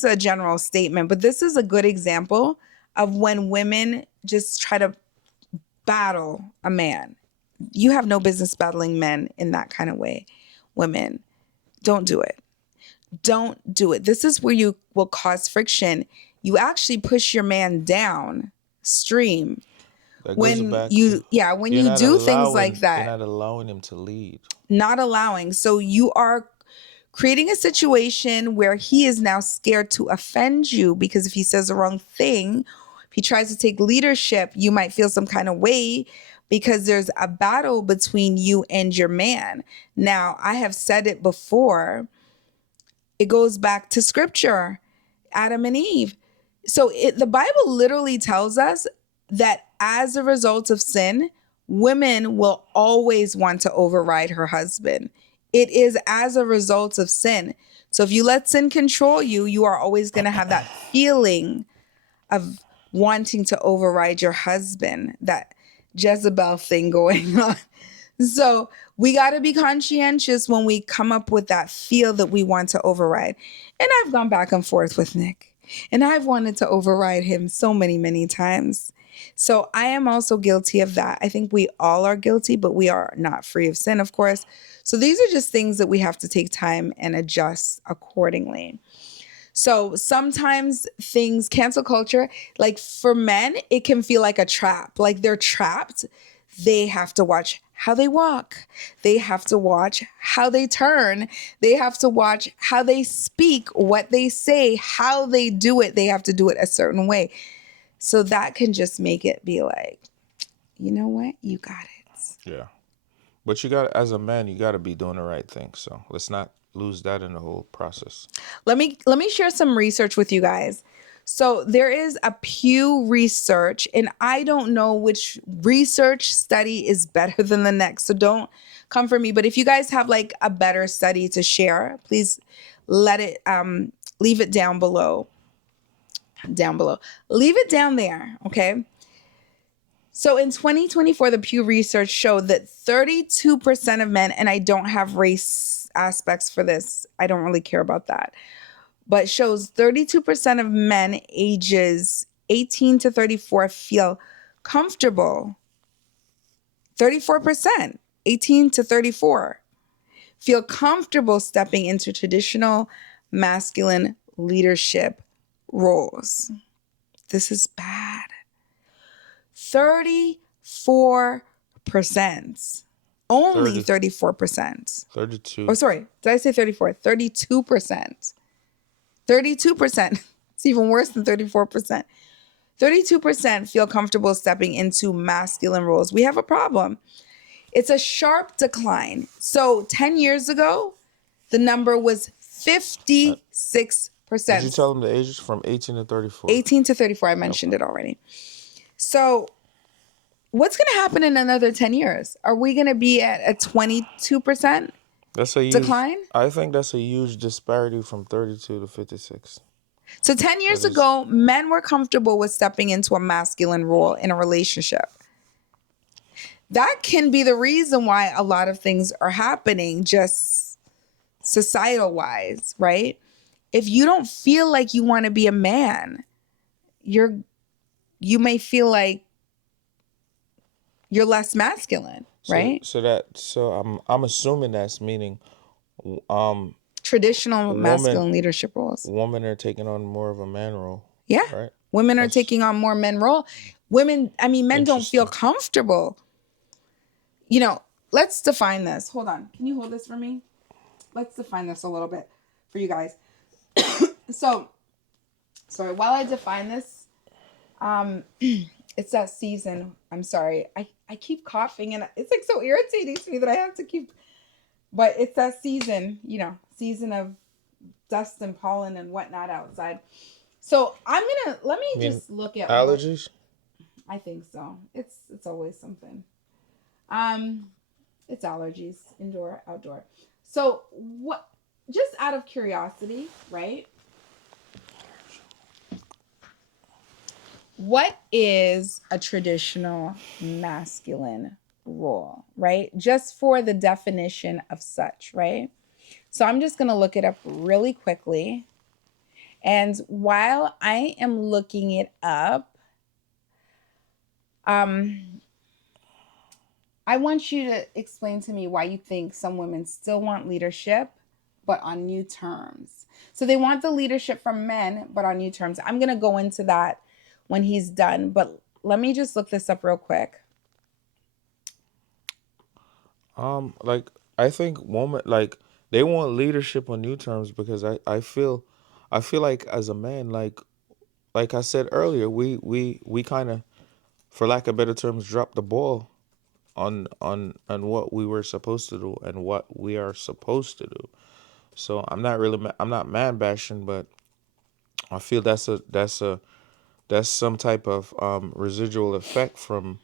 a general statement, but this is a good example of when women just try to battle a man. You have no business battling men in that kind of way. Women, don't do it. Don't do it. This is where you will cause friction. You actually push your man down stream That goes when back to when you do things like you're that, not allowing him to lead. not allowing. So you are creating a situation where he is now scared to offend you because if he says the wrong thing, if he tries to take leadership, you might feel some kind of way because there's a battle between you and your man. Now, I have said it before. It goes back to scripture, Adam and Eve. So the Bible literally tells us that as a result of sin, women will always want to override her husband. It is as a result of sin. So if you let sin control you, you are always going to have that feeling of wanting to override your husband, that Jezebel thing going on. So we got to be conscientious when we come up with that feel that we want to override. And I've gone back and forth with Nick, and I've wanted to override him so many, many times. So I am also guilty of that. I think we all are guilty, but we are not free of sin, of course. So these are just things that we have to take time and adjust accordingly. So sometimes things, cancel culture, like for men, it can feel like a trap. Like they're trapped. They have to watch how they walk. They have to watch how they turn. They have to watch how they speak, what they say, how they do it. They have to do it a certain way. So that can just make it be like, you know what? You got it. Yeah. But you got, as a man, you got to be doing the right thing. So let's not lose that in the whole process. Let me share some research with you guys. So there is a Pew research, and I don't know which research study is better than the next. So don't come for me. But if you guys have like a better study to share, please let it leave it down below. Down below. Leave it down there. Okay. So in 2024, the Pew research showed that 32% of men, and I don't have race aspects for this, I don't really care about that, but shows 32% of men ages 18 to 34 feel comfortable. 34%, 18 to 34, feel comfortable stepping into traditional masculine leadership roles. This is bad. 34%. Only 30, 34%. 32. Oh, sorry. Did I say 34? 32%. 32%. It's even worse than 34%. 32% feel comfortable stepping into masculine roles. We have a problem. It's a sharp decline. So 10 years ago, the number was Uh, Did you 56%. tell them the ages from 18 to 34? 18 to 34, I mentioned Okay. it already. So what's going to happen in another 10 years? Are we going to be at a 22% That's a huge, decline? I think that's a huge disparity from 32 to 56. So 10 That years is, ago, men were comfortable with stepping into a masculine role in a relationship. That can be the reason why a lot of things are happening just societal wise, right? If you don't feel like you want to be a man, you may feel like you're less masculine, right? I'm assuming that's meaning um Traditional woman masculine leadership roles. women are taking on more of a man role, Yeah. right? Women are That's taking on more men role. Women, I mean, men don't feel interesting. comfortable. You know, let's define this. Hold on. Can you hold this for me? Let's define this a little bit for you guys. So, sorry, while I define this, it's that season. I'm sorry. I keep coughing and it's like so irritating to me that I have to keep, but it's that season, season of dust and pollen and whatnot outside. So let me I mean, just look at what allergies. I think so. It's always something. Um, it's allergies, indoor, outdoor. So what? Just out of curiosity, right? What is a traditional masculine role, right? Just for the definition of such, right? So I'm just gonna look it up really quickly. And while I am looking it up, um, I want you to explain to me why you think some women still want leadership, but on new terms. So they want the leadership from men, but on new terms. I'm going to go into that when he's done, but let me just look this up real quick. Like I think woman like they want leadership on new terms because I feel like as a man, like I said earlier, we kind of, for lack of better terms, dropped the ball on what we were supposed to do and what we are supposed to do. So I'm not man bashing, but I feel that's some type of residual effect from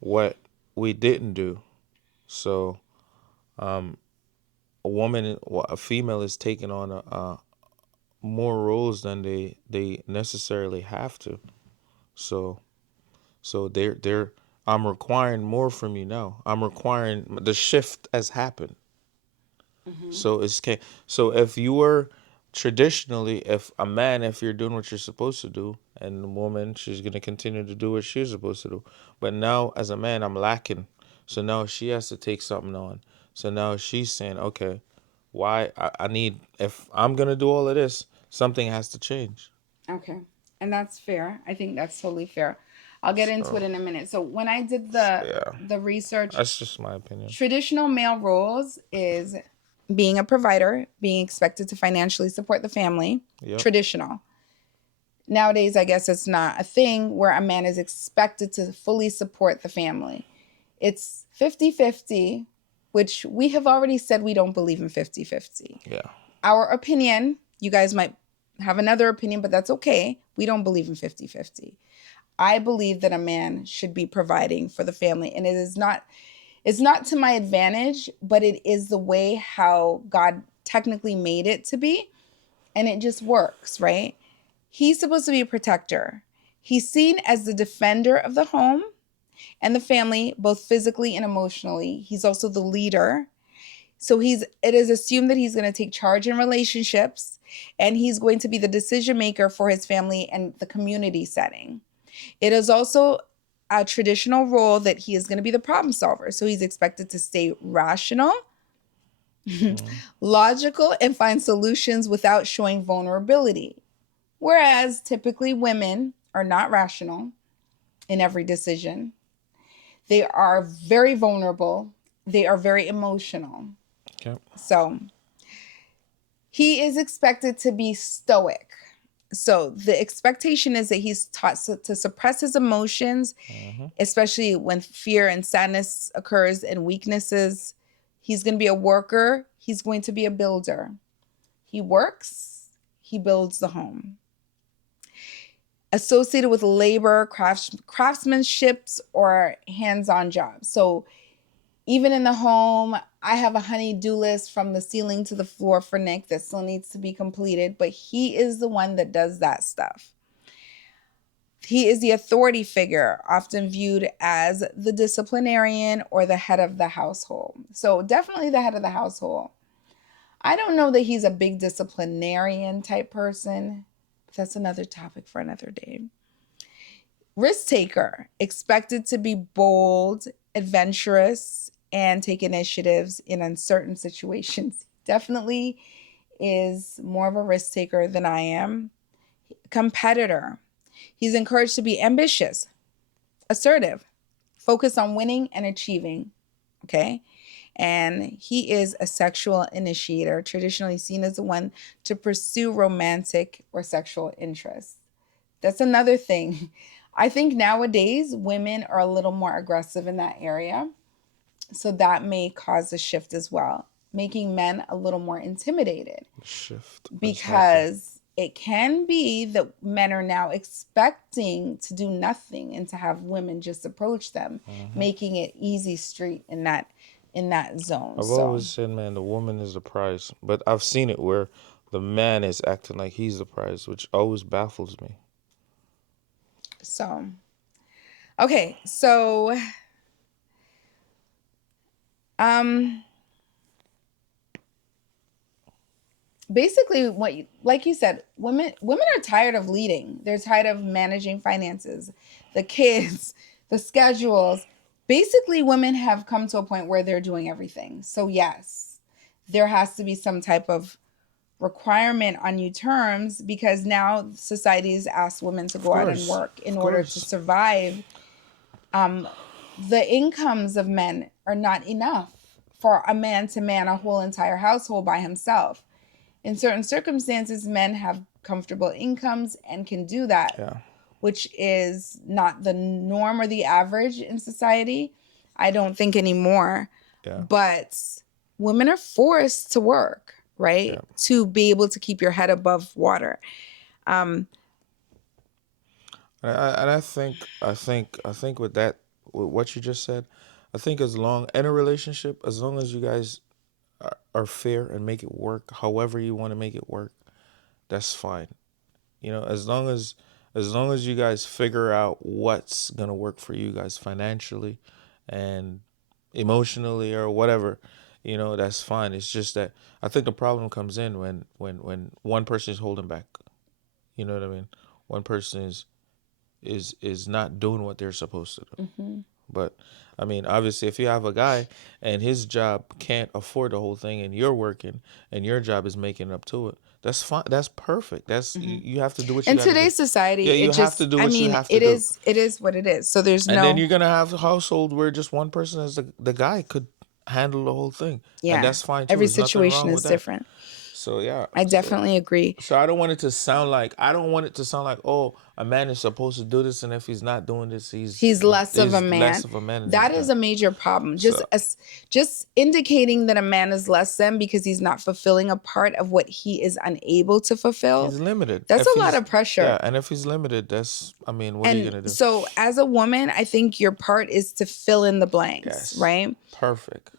what we didn't do. So a female is taking on more roles than they necessarily have to. So they're I'm requiring more from you now. I'm requiring the shift has happened. Hmm. So so if you were traditionally, if a man, if you're doing what you're supposed to do, and the woman, she's gonna continue to do what she's supposed to do. But now as a man, I'm lacking. So now she has to take something on. So now she's saying, okay, why I need, if I'm gonna do all of this, something has to change. Okay. And that's fair. I think that's totally fair. I'll get into it So in a minute. So when I did the yeah, the research, that's just my opinion. traditional male roles is being a provider, being expected to financially support the family. Yep. Traditional. Nowadays, I guess it's not a thing where a man is expected to fully support the family. It's 50-50, which we have already said we don't believe in 50-50. Yeah. Our opinion, you guys might have another opinion, but that's okay. We don't believe in 50-50. I believe that a man should be providing for the family, and it's not to my advantage, but it is the way how God technically made it to be, and it just works, right? He's supposed to be a protector. He's seen as the defender of the home and the family, both physically and emotionally. He's also the leader. So it is assumed that he's going to take charge in relationships, and he's going to be the decision maker for his family and the community setting. It is also a traditional role that he is going to be the problem solver. So he's expected to stay rational, Mm-hmm. logical, and find solutions without showing vulnerability. Whereas typically women are not rational in every decision. They are very vulnerable. They are very emotional. Okay. So he is expected to be stoic. So the expectation is that he's taught to suppress his emotions, Mm-hmm. especially when fear and sadness occurs and weaknesses. He's going to be a worker. He's going to be a builder. He works. He builds the home. Associated with labor, craftsmanships, or hands-on jobs. So even in the home, I have a honey-do list from the ceiling to the floor for Nick that still needs to be completed, but he is the one that does that stuff. He is the authority figure, often viewed as the disciplinarian or the head of the household. So, definitely the head of the household. I don't know that he's a big disciplinarian type person, but that's another topic for another day. Risk taker, expected to be bold, adventurous, and take initiatives in uncertain situations. Definitely is more of a risk taker than I am. Competitor, he's encouraged to be ambitious, assertive, focused on winning and achieving. Okay. And he is a sexual initiator, traditionally seen as the one to pursue romantic or sexual interests. That's another thing. I think nowadays women are a little more aggressive in that area. So that may cause a shift as well, making men a little more intimidated The shift has happened. because it can be that men are now expecting to do nothing and to have women just approach them, Mm-hmm. making it easy street in that zone. I've So always said, man, the woman is the prize, but I've seen it where the man is acting like he's the prize, which always baffles me. so okay, so um basically like you said, women are tired of leading. They're tired of managing finances, the kids, the schedules. Basically women have come to a point where they're doing everything. So yes, there has to be some type of requirement on new terms because now society has asked women to Of go out and course, work in of order to course. survive. um the incomes of men are not enough for a man to man a whole entire household by himself. In certain circumstances, men have comfortable incomes and can do that, Yeah, which is not the norm or the average in society. I don't think anymore. yeah, But women are forced to work, yeah. right? To be able to keep your head above water. Um, And I think with that, with what you just said, I think as long in a relationship, as long as you guys are fair and make it work however you want to make it work, that's fine. As long as you guys figure out what's gonna work for you guys financially and emotionally or whatever, that's fine. It's just that I think the problem comes in when one person is holding back. You know what I mean? One person is not doing what they're supposed to do. Mm-hmm. But I mean, obviously, if you have a guy and his job can't afford the whole thing, and you're working, and your job is making up to it, that's fine. That's perfect. That's Mm-hmm. you have to do what you In got to do. today's society, Yeah, you it have to just, do I what you mean, have to do. it is what it is. So there's And then no, you're gonna have a household where just one person as the guy could handle the whole thing, and yeah, that's fine too. every There's nothing situation wrong with is that. different. So yeah, I so definitely agree. so I don't want it to sound like, oh, a man is supposed to do this, and if he's not doing this, he's He's less of a is less man. of a man than this That guy. is a major problem. So Just indicating that a man is less than because he's not fulfilling a part of what he is unable to fulfill. he's limited. That's If a lot he's of pressure. Yeah, and if he's limited, that's I mean, what are you And gonna do? so as a woman, I think your part is to fill in the blanks, Yes, right? perfect.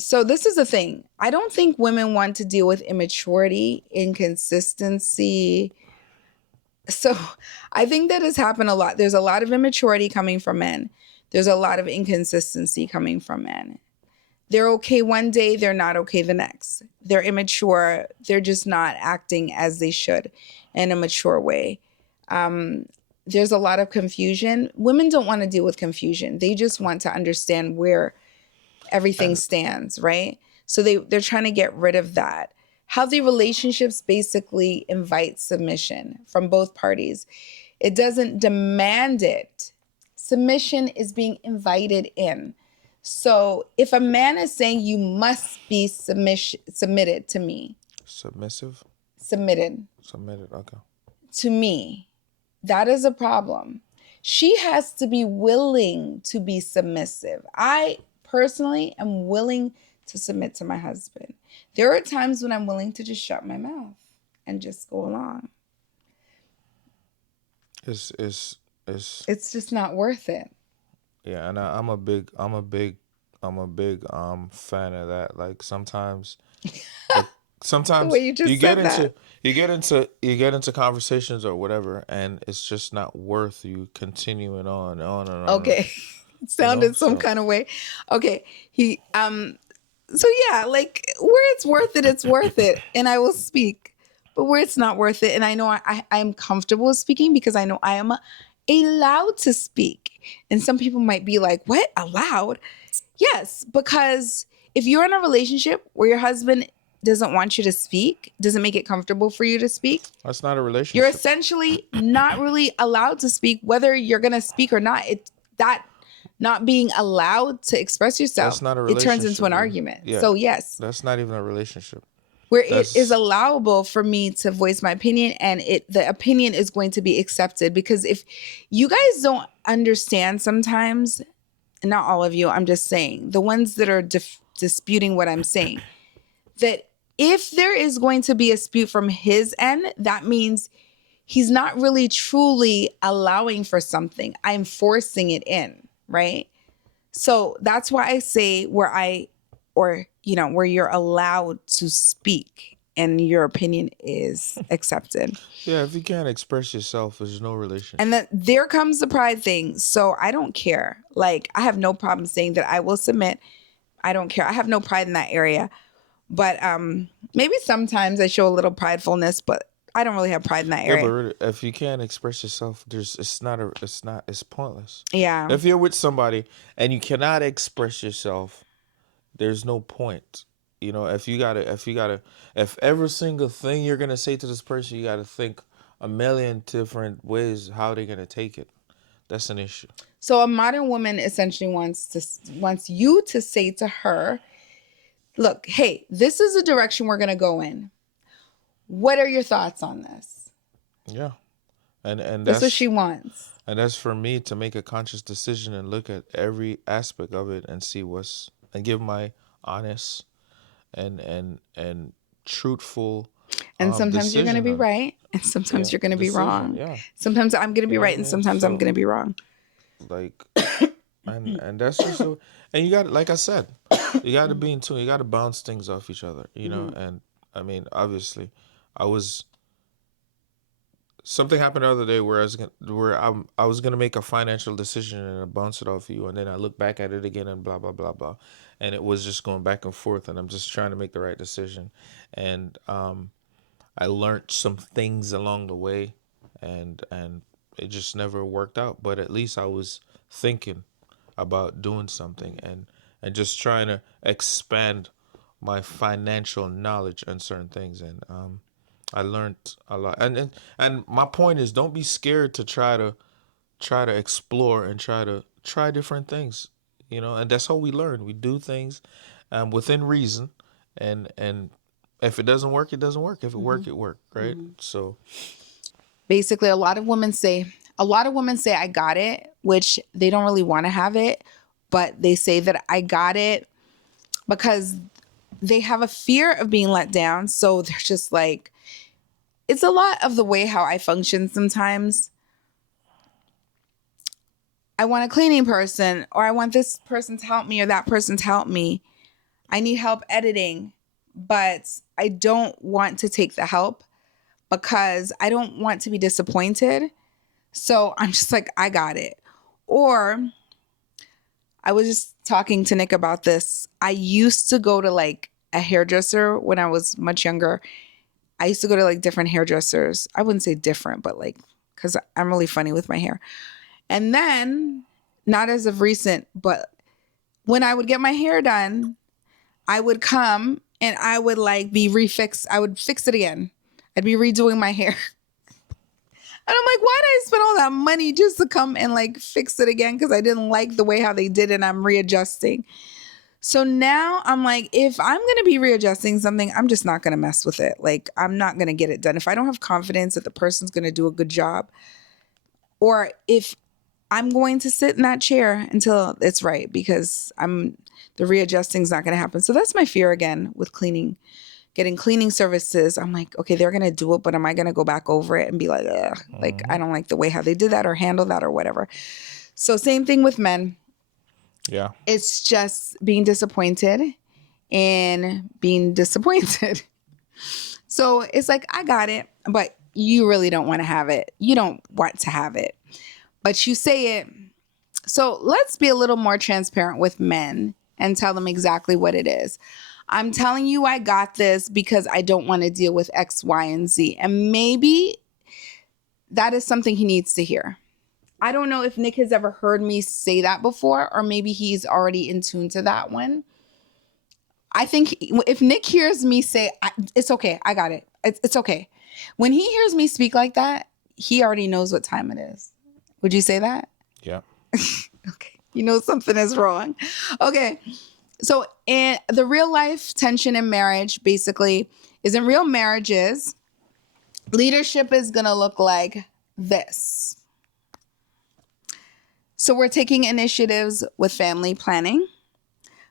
So this is the thing. I don't think women want to deal with immaturity, inconsistency. So I think that has happened a lot. There's a lot of immaturity coming from men. There's a lot of inconsistency coming from men. They're okay one day, they're not okay the next. They're immature. They're just not acting as they should in a mature way. There's a lot of confusion. Women don't want to deal with confusion. They just want to understand where everything And stands, right? So they're trying to get rid of that. Healthy relationships basically invite submission from both parties. It doesn't demand it. Submission is being invited in. So if a man is saying you must be submitted to me, submissive, submitted submitted. Okay. to me, that is a problem. She has to be willing to be submissive. I personally am willing to submit to my husband. There are times when I'm willing to just shut my mouth and just go along. It's It's just not worth it. Yeah, and I'm a big fan of that. Like the The sometimes way you just said that. you get into conversations or whatever, and it's just not worth you continuing on and on. Okay. It sounded some So kind of way. Okay. So yeah, like where it's worth it, it's worth it. And I will speak. But where it's not worth it, and I know I'm comfortable speaking because I know I am allowed to speak. And some people might be like, what? Allowed? Yes, because if you're in a relationship where your husband doesn't want you to speak, doesn't make it comfortable for you to speak, that's not a you're relationship. essentially not really allowed to speak, whether you're gonna speak or not. It that not being allowed to express That's yourself, not a it turns into relationship, an bro. argument. Yeah, So yes, that's not even a relationship. where it is That's allowable for me to voice my opinion and the opinion is going to be accepted, because if you guys don't understand sometimes, and not all of you, I'm just saying the ones that are disputing what I'm saying, that if there is going to be a dispute from his end, that means he's not really truly allowing for something. I'm forcing it in, right? So that's why I say where you're allowed to speak and your opinion is accepted. Yeah. If you can't express yourself, there's no And relationship. then there comes the pride thing. So I don't care. Like I have no problem saying that I will submit. I don't care. I have no pride in that area. But maybe sometimes I show a little pridefulness, but I don't really have pride in that Yeah, but area. really, if you can't express yourself, it's pointless. Yeah. If you're with somebody and you cannot express yourself, there's no point. If every single thing you're gonna say to this person, you gotta think a million different ways how they're gonna take it. That's an issue. So a modern woman essentially wants you to say to her, "Look, hey, this is the direction we're going to go in. What are your thoughts on this?" Yeah, and That's what she wants. that's for me to make a conscious decision and look at every aspect of it and and give my honest and truthful And sometimes you're going to decision be on it. right, and sometimes Yeah, you're going to be decision. wrong. Yeah, Sometimes I'm going to you be know what right I and mean. sometimes I'm So going to be wrong. like and that's just the, and you got, like I said, you got to be in tune. You got to bounce things off each other, you know. Mm-hmm. And I mean, obviously, I was something happened the other day where I was gonna make a financial decision and I bounce it off you, and then I look back at it again and blah blah blah blah, and it was just going back and forth, and I'm just trying to make the right decision, and I learned some things along the way, and it just never worked out. But at least I was thinking about doing something, and just trying to expand my financial knowledge on certain things, and I learned a lot. And my point is, don't be scared to try to explore and try different things, you know. And that's how we learn. We do things within reason, and if it doesn't work, it doesn't work. If it Mm-hmm. work, it worked, right? Mm-hmm. So Basically, a lot of women say I got it, which they don't really want to have it, but they say that I got it because they have a fear of being let down. So they're just like, it's a lot of the way how I function sometimes. I want a cleaning person, or I want this person to help me, or that person to help me. I need help editing, but I don't want to take the help because I don't want to be disappointed. So I'm just like, I got it. Or I was just talking to Nick about this. I used to go to like a hairdresser when I was much younger. I used to go to like different hairdressers. I wouldn't say different, but like, because I'm really funny with my hair. And then, not as of recent, but when I would get my hair done, I would come and I would like be refixed. I would fix it again. I'd be redoing my hair. And I'm like, why did I spend all that money just to come and like fix it again? Because I didn't like the way how they did it and I'm readjusting. So now I'm like, if I'm going to be readjusting something, I'm just not going to mess with it. Like, I'm not going to get it done. If I don't have confidence that the person's going to do a good job, or if I'm going to sit in that chair until it's right, because the readjusting is not going to happen. So that's my fear again with cleaning, getting cleaning services. I'm like, okay, they're going to do it, but am I going to go back over it and be like, ugh, like, I don't like the way how they did that or handle that or whatever. So same thing with men. yeah, It's just being disappointed and being disappointed. So it's like, I got it, but you really don't want to have it. You don't want to have it, but you say it. So let's be a little more transparent with men and tell them exactly what it is. I'm telling you, I got this because I don't want to deal with X, Y, and Z. And maybe that is something he needs to hear. I don't know if Nick has ever heard me say that before, or maybe he's already in tune to that one. I think if Nick hears me say, it's okay, I got it. It's okay. When he hears me speak like that, he already knows what time it is. Would you say that? yeah. Okay. You know something is wrong. Okay. So in the real life tension in marriage basically is in real marriages, leadership is going to look like this. So we're taking initiatives with family planning,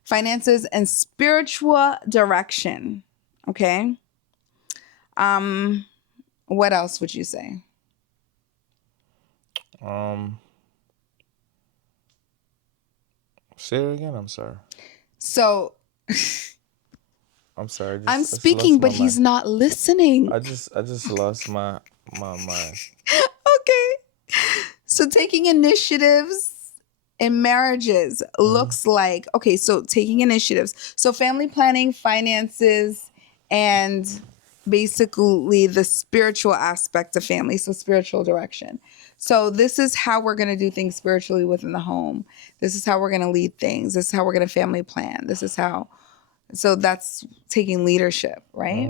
finances, and spiritual direction. Okay. What else would you say? Um, say it again. I'm sorry. So I'm sorry. I'm I just speaking, lost but my he's mind. not listening. I just lost my mind. Okay. So taking initiatives in marriages Mm-hmm. looks like, okay, so taking initiatives. So family planning, finances, and basically the spiritual aspect of family. So spiritual direction. So this is how we're going to do things spiritually within the home. This is how we're going to lead things. This is how we're going to family plan. This is how. So that's taking leadership, right?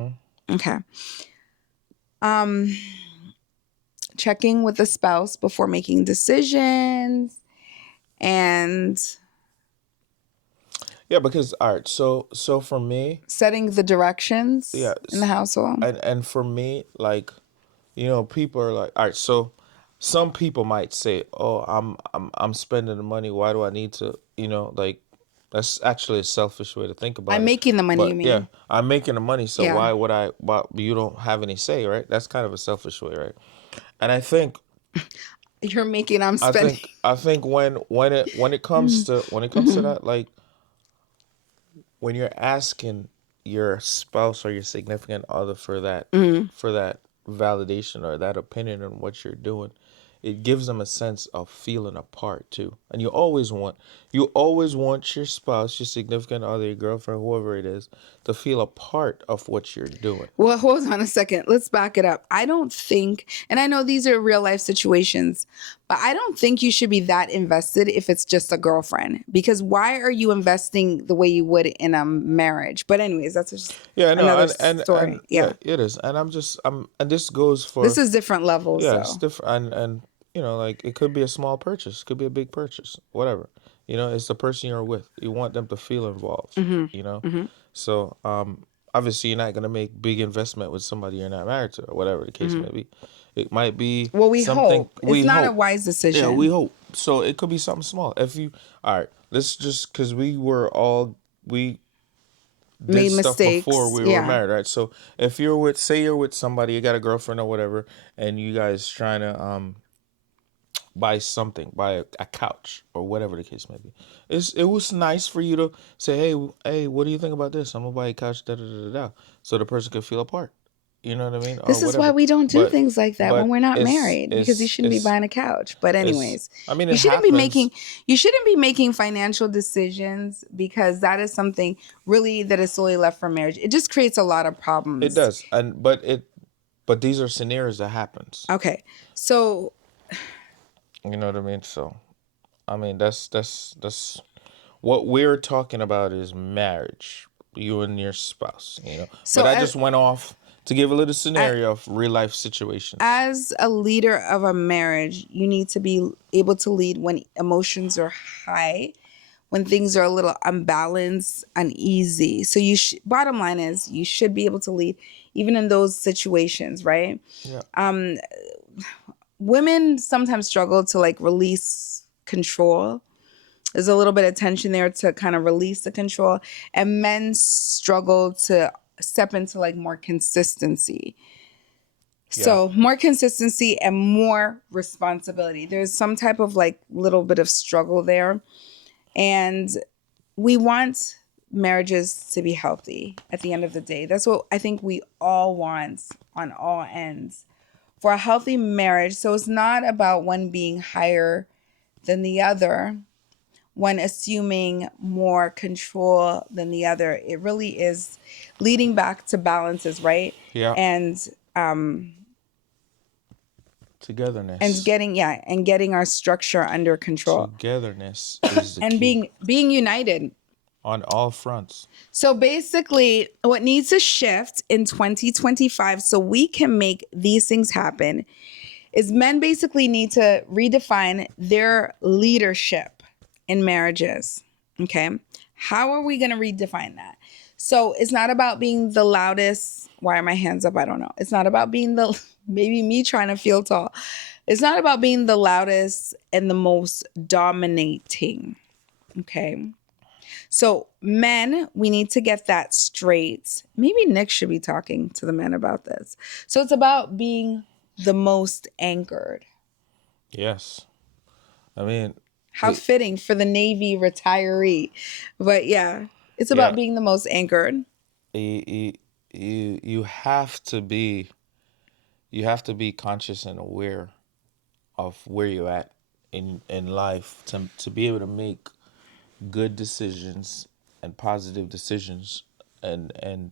Mm-hmm. Okay. Um, checking with the spouse before making decisions and Yeah, because all right. So for me, setting the yeah, directions in the household. and for me, like, you know, people are like, all right. So some people might say, oh, I'm spending the money. Why do I need to? You know, like, that's actually a selfish way to think I'm about it. making the money, you But yeah, mean? I'm making the money, so Yeah. why would I? Why you don't have any say, right? That's kind of a selfish way, right? And I think You're making, I'm spending. I think when it comes to that, like when you're asking your spouse or your significant other for that validation or that opinion on what you're doing, it gives them a sense of feeling a part too. And you always want your spouse, your significant other, your girlfriend, whoever it is, to feel a part of what you're doing. Well, hold on a second. Let's back it up. I don't think, and I know these are real life situations, but I don't think you should be that invested if it's just a girlfriend. Because why are you investing the way you would in a marriage? But anyways, that's just Yeah, no, another and story. yeah, Yeah. it is. And and this goes This for, is different levels yeah, it's though. different. And you know, like it could be a small purchase, it could be a big purchase, whatever. You know, it's the person you're with. You want them to feel involved. You know, so obviously you're not gonna make big investment with somebody you're not married to, or whatever the case may be. It might be Well, we something hope. It's we not a hope. wise Yeah, we decision. hope. So it could be something small. If you, all right, let's just because we did Made stuff before mistakes. we were Yeah. married, right? So if you're with, say you're with somebody, you got a girlfriend or whatever, and you guys trying to buy something, buy a couch or whatever the case may be. It was nice for you to say, hey, what do you think about this? I'm gonna buy a couch, da da da da, so the person could feel a part. You know what I mean, or This is why whatever. we don't do But things like that when but we're not married because you shouldn't be it's buying a couch. But it's. anyways, I mean, you it shouldn't be happens. making you shouldn't be making financial decisions because that is something really that is solely left for marriage. It just creates a lot of It problems. does, but these are scenarios that happens. Okay. So You know what I mean? So I mean, that's what we're talking about is marriage, you and your spouse, you know. But so I as, just went off to give a little as scenario of real life situations. as a leader of a marriage, you need to be able to lead when emotions are high, when things are a little unbalanced, uneasy. So bottom line is you should be able to lead even in those situations, right? Yeah, Women sometimes struggle to like release control. There's a little bit of tension there to kind of release the control, and men struggle to step into like more consistency. yeah, So, more consistency and more responsibility. There's some type of like little bit of struggle there. And we want marriages to be healthy at the end of the day. That's what I think we all want on all ends for a healthy marriage. So, it's not about one being higher than the other, one assuming more control than the other. It really is leading back to balances, right? yeah. And Togetherness, getting our structure under control togetherness is the and key being united. on all fronts. So basically what needs to shift in 2025 so we can make these things happen is men basically need to redefine their leadership in marriages. Okay? How are we going to redefine that? So it's not about being the loudest. Why are my hands up? I don't know. It's not about being the, maybe me trying to feel tall. It's not about being the loudest and the most dominating. Okay. So, men, we need to get that straight. Maybe Nick should be talking to the men about this. So, it's about being the most anchored. Yes, I mean, How it, fitting for the Navy retiree. But yeah, it's yeah. about being the most anchored. You, you have to be conscious and aware of where you're at in life to be able to make good decisions and positive decisions, and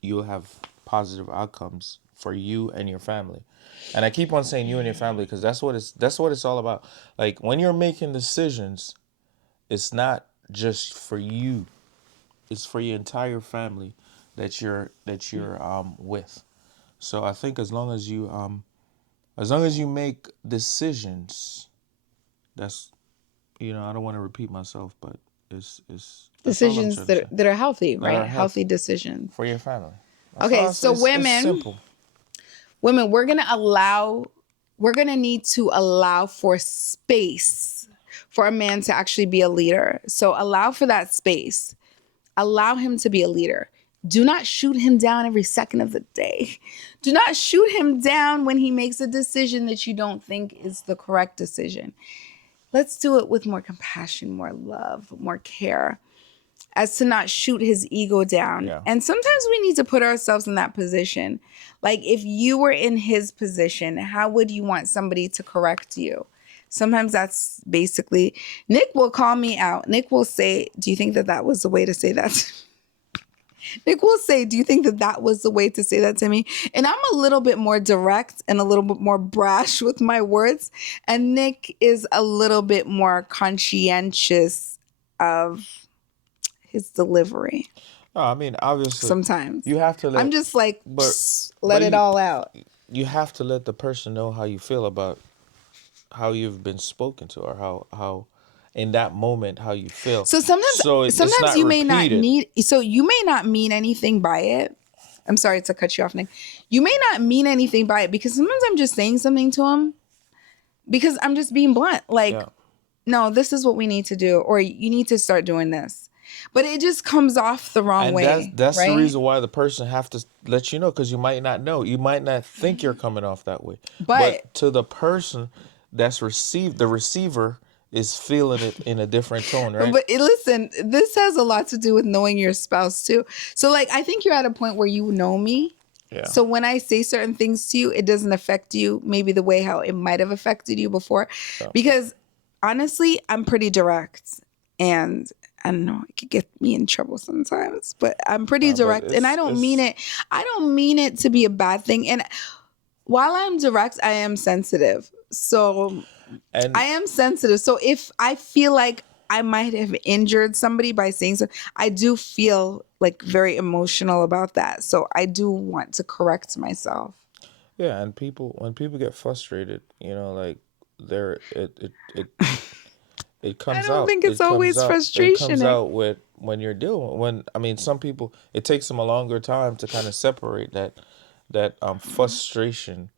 you'll have positive outcomes for you and your family. And I keep on saying you and your family because that's what it's all about. Like when you're making decisions, it's not just for you, it's for your entire family that you're with. So I think as long as you make decisions, that's, you know, I don't want to repeat myself, but it's that's all I'm Decisions trying to say. that are healthy, That right? are Healthy healthy decisions. for your family. That's Okay, all. so It's women, simple. we're going to need to allow for space for a man to actually be a leader. So allow for that space. Allow him to be a leader. Do not shoot him down every second of the day. Do not shoot him down when he makes a decision that you don't think is the correct decision. Let's do it with more compassion, more love, more care, as to not shoot his ego down. Yeah. And sometimes we need to put ourselves in that position. Like if you were in his position, how would you want somebody to correct you? Sometimes that's basically, Nick will call me out. Nick will say, do you think that that was the way to say that? Nick will say, do you think that that was the way to say that to me? And I'm a little bit more direct and a little bit more brash with my words. And Nick is a little bit more conscientious of his delivery No, I mean, obviously, sometimes. you have to I'm let, just like, but let it you all out. you have to let the person know how you feel about how you've been spoken to, or how in that moment how you feel. So sometimes, So it's sometimes not you may not repeated. need, so you may not mean anything by it. I'm sorry to cut you off, Nick. You may not mean anything by it because sometimes I'm just saying something to him because I'm just being blunt. Like, Yeah. no, this is what we need to do, or you need to start doing this. But it just comes off the wrong And way, that's the right? reason why the person have to let you know, because you might not know. You might not think you're coming off that way. But But to the person that's received, the receiver is feeling it in a different tone, right? listen, this has a lot to do with knowing your spouse too. So like I think you're at a point where you know me. Yeah. So when I say certain things to you, it doesn't affect you maybe the way how it might have affected you before. Yeah. Because honestly, I'm pretty direct and I don't know, it could get me in trouble sometimes, but I'm pretty But direct and I don't mean it to be a bad thing. And while I'm direct, I am sensitive. So I and am sensitive. So if I feel like I might have injured somebody by saying so, I do feel like very emotional about that. So I do want to correct myself. yeah, and people when people get frustrated, like they're it I comes don't out. think it's always It frustration. comes out with when you're dealing when I mean some people it takes them a longer time to kind of separate that frustration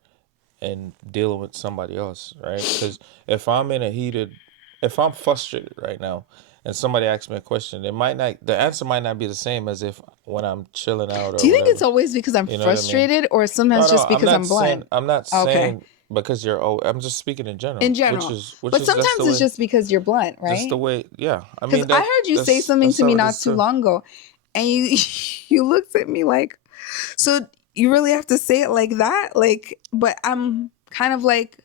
and dealing with somebody else, right? Because if I'm frustrated right now and somebody asks me a question, the answer might not be the same as if when I'm chilling out Do or you think it's whatever. always because I'm You know what I mean? frustrated or No, sometimes no, just because I'm blunt? I'm not Okay. saying because you're. Oh, I'm just speaking in In general, general. which But is that's the sometimes it's way, just because you're blunt, just the right? way. Yeah, I Because mean I heard you say something that's to me how it not is too too. long ago and you you looked at me like, so you really have to say it like that? Like, but I'm kind of like,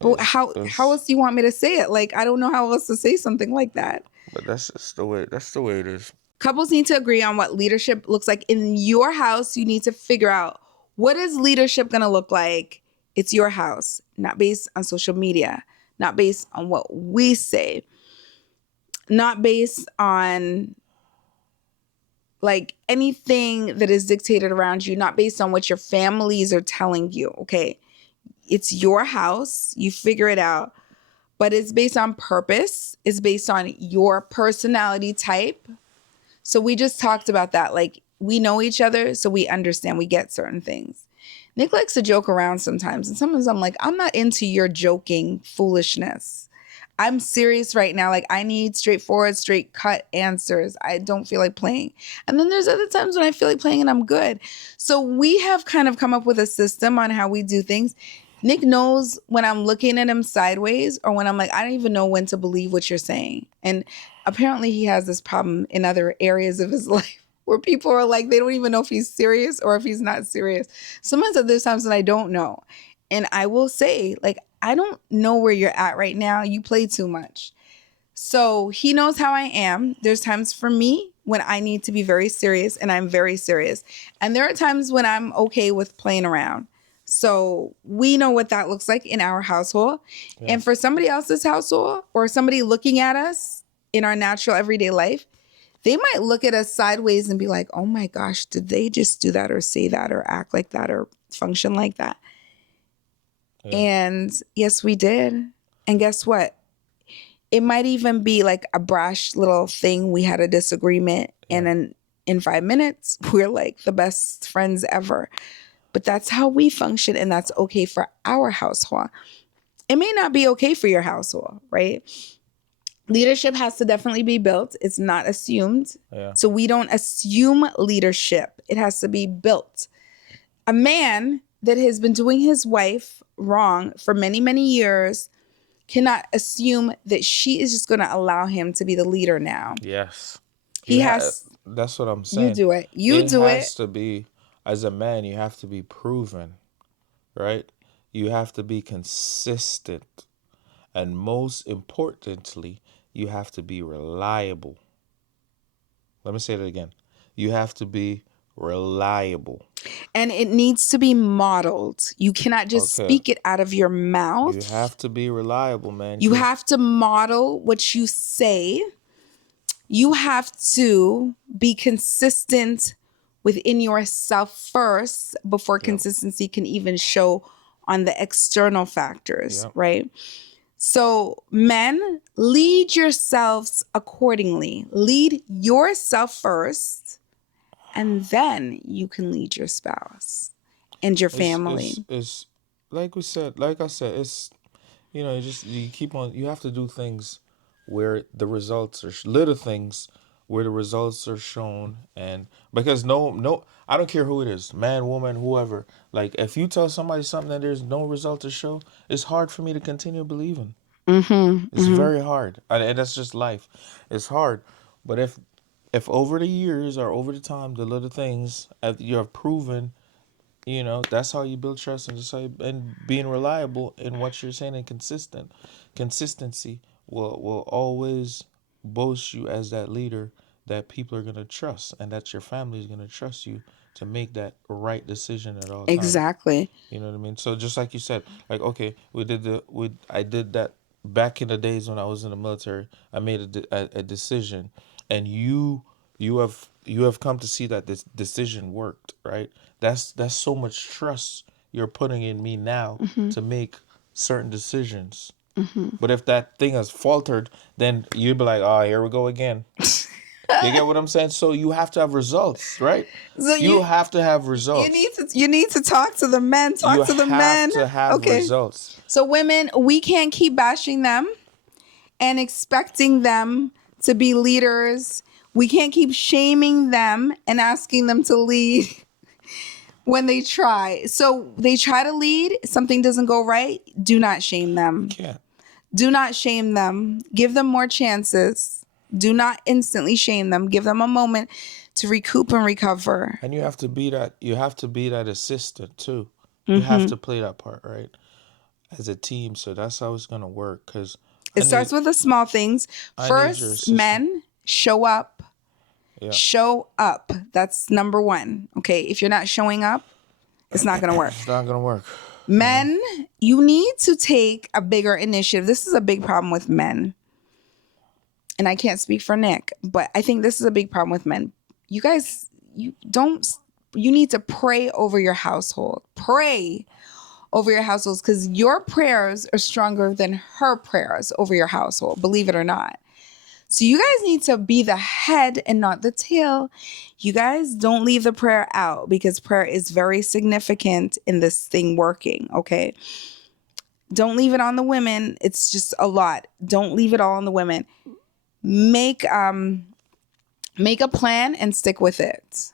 but how It's else do you want me to say it? Like, I don't know how else to say something like that. but that's just the way. That's the way it is. Couples need to agree on what leadership looks like in your house. You need to figure out what is leadership going to look like. It's your house, not based on social media, not based on what we say, not based on like anything that is dictated around you, not based on what your families are telling you. Okay. It's your house. You figure it out. But it's based on purpose. It's based on your personality type. So we just talked about that. Like we know each other, so we understand, we get certain things. Nick likes to joke around sometimes. And sometimes I'm like, I'm not into your joking foolishness. I'm serious right now. Like I need straightforward, straight cut answers. I don't feel like playing. And then there's other times when I feel like playing and I'm good. So we have kind of come up with a system on how we do things. Nick knows when I'm looking at him sideways or when I'm like, I don't even know when to believe what you're saying. And apparently he has this problem in other areas of his life where people are like, they don't even know if he's serious or if he's not serious. Sometimes there's times that I don't know. And I will say, like, I don't know where you're at right now. You play too much. So he knows how I am. There's times for me when I need to be very serious and I'm very serious. And there are times when I'm okay with playing around. So we know what that looks like in our household. Yeah. And for somebody else's household or somebody looking at us in our natural everyday life, they might look at us sideways and be like, oh my gosh, did they just do that or say that or act like that or function like that? Yeah. And yes, we did. And guess what? It might even be like a brash little thing. We had a disagreement, Yeah. and then in 5 minutes, we're like the best friends ever. But that's how we function, and that's okay for our household. It may not be okay for your household, right? Leadership has to definitely be built. It's not assumed. Yeah. So we don't assume leadership. It has to be built. A man that has been doing his wife wrong for many, many years cannot assume that she is just going to allow him to be the leader now. Yes. He has, That's what I'm you saying. do it. You It do it. has to be, as a man, you have to be proven, right? You have to be consistent. And most importantly, you have to be reliable. Let me say that again. You have to be reliable. And it needs to be modeled. You cannot just Okay. speak it out of your You mouth. have to be reliable, man. You Because have to model what you say. You have to be consistent within yourself first before yep, consistency can even show on the external factors, yep. right? So, men, lead yourselves accordingly. Lead yourself first, and then you can lead your spouse and your family. It's like we said, like I said, it's you keep on. You have to do things where the results are little things where the results are shown, and because no, I don't care who it is, man, woman, whoever. Like if you tell somebody something that there's no result to show, it's hard for me to continue believing. Mm-hmm, It's mm-hmm. very hard, and that's just life. It's hard, but if over the years or over the time, the little things you have proven, that's how you build trust, and just and being reliable in what you're saying and consistency will always boast you as that leader that people are gonna trust, and that your family is gonna trust you to make that right decision at all times. Exactly. You know what I mean? So just like you said, like okay, I did that back in the days when I was in the military. I made a decision, and you have come to see that this decision worked, right? That's so much trust you're putting in me now Mm-hmm, to make certain decisions. mm-hmm. But if that thing has faltered, then you'd be like, oh, here we go again. You get what I'm saying? So you have to have results, right? So You have to have results. you need to talk to the men. You Talk to the have men. to have Okay. results. So women, we can't keep bashing them and expecting them to be leaders. We can't keep shaming them and asking them to lead when they try. So they try to lead, something doesn't go right. Do not shame them. Can't. Do not shame them. Give them more chances. Do not instantly shame them. Give them a moment to recoup and recover. And you have to be that. You have to be that assistant too. You have Mm-hmm. to play that part, right? As a team. So that's how it's gonna work. Cause It starts with the small things. I need your First, assistant. men, show up. Yeah. Show up. That's number one. Okay. If you're not showing up, it's not going to work. It's not gonna work. Men, you need to take a bigger initiative. This is a big problem with men. And I can't speak for Nick, but I think this is a big problem with men. You guys, you need to pray over your household. Pray over your households because your prayers are stronger than her prayers over your household, believe it or not. So you guys need to be the head and not the tail. You guys don't leave the prayer out because prayer is very significant in this thing working, okay? Don't leave it on the women. It's just a lot. Don't leave it all on the women. Make a plan and stick with it.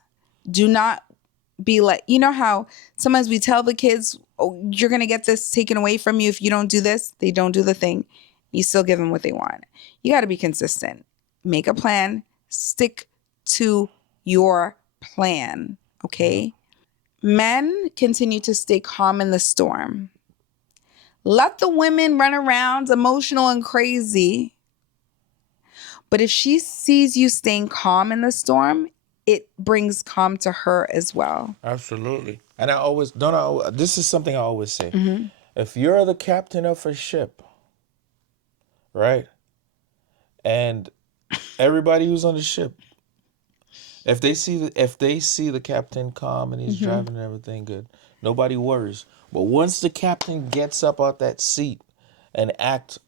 Do not be like, you know how sometimes we tell the kids, oh, you're going to get this taken away from you if you don't do this. They don't do the thing. You still give them what they want. You got to be consistent. Make a plan. Stick to your plan. Okay. Men continue to stay calm in the storm. Let the women run around emotional and crazy. But if she sees you staying calm in the storm, it brings calm to her as well. Absolutely. And I always don't. This is something I always say. Mm-hmm. If you're the captain of a ship, right, and everybody who's on the ship, if they see the captain calm and he's Mm-hmm. driving and everything good, nobody worries. But once the captain gets up out that seat and act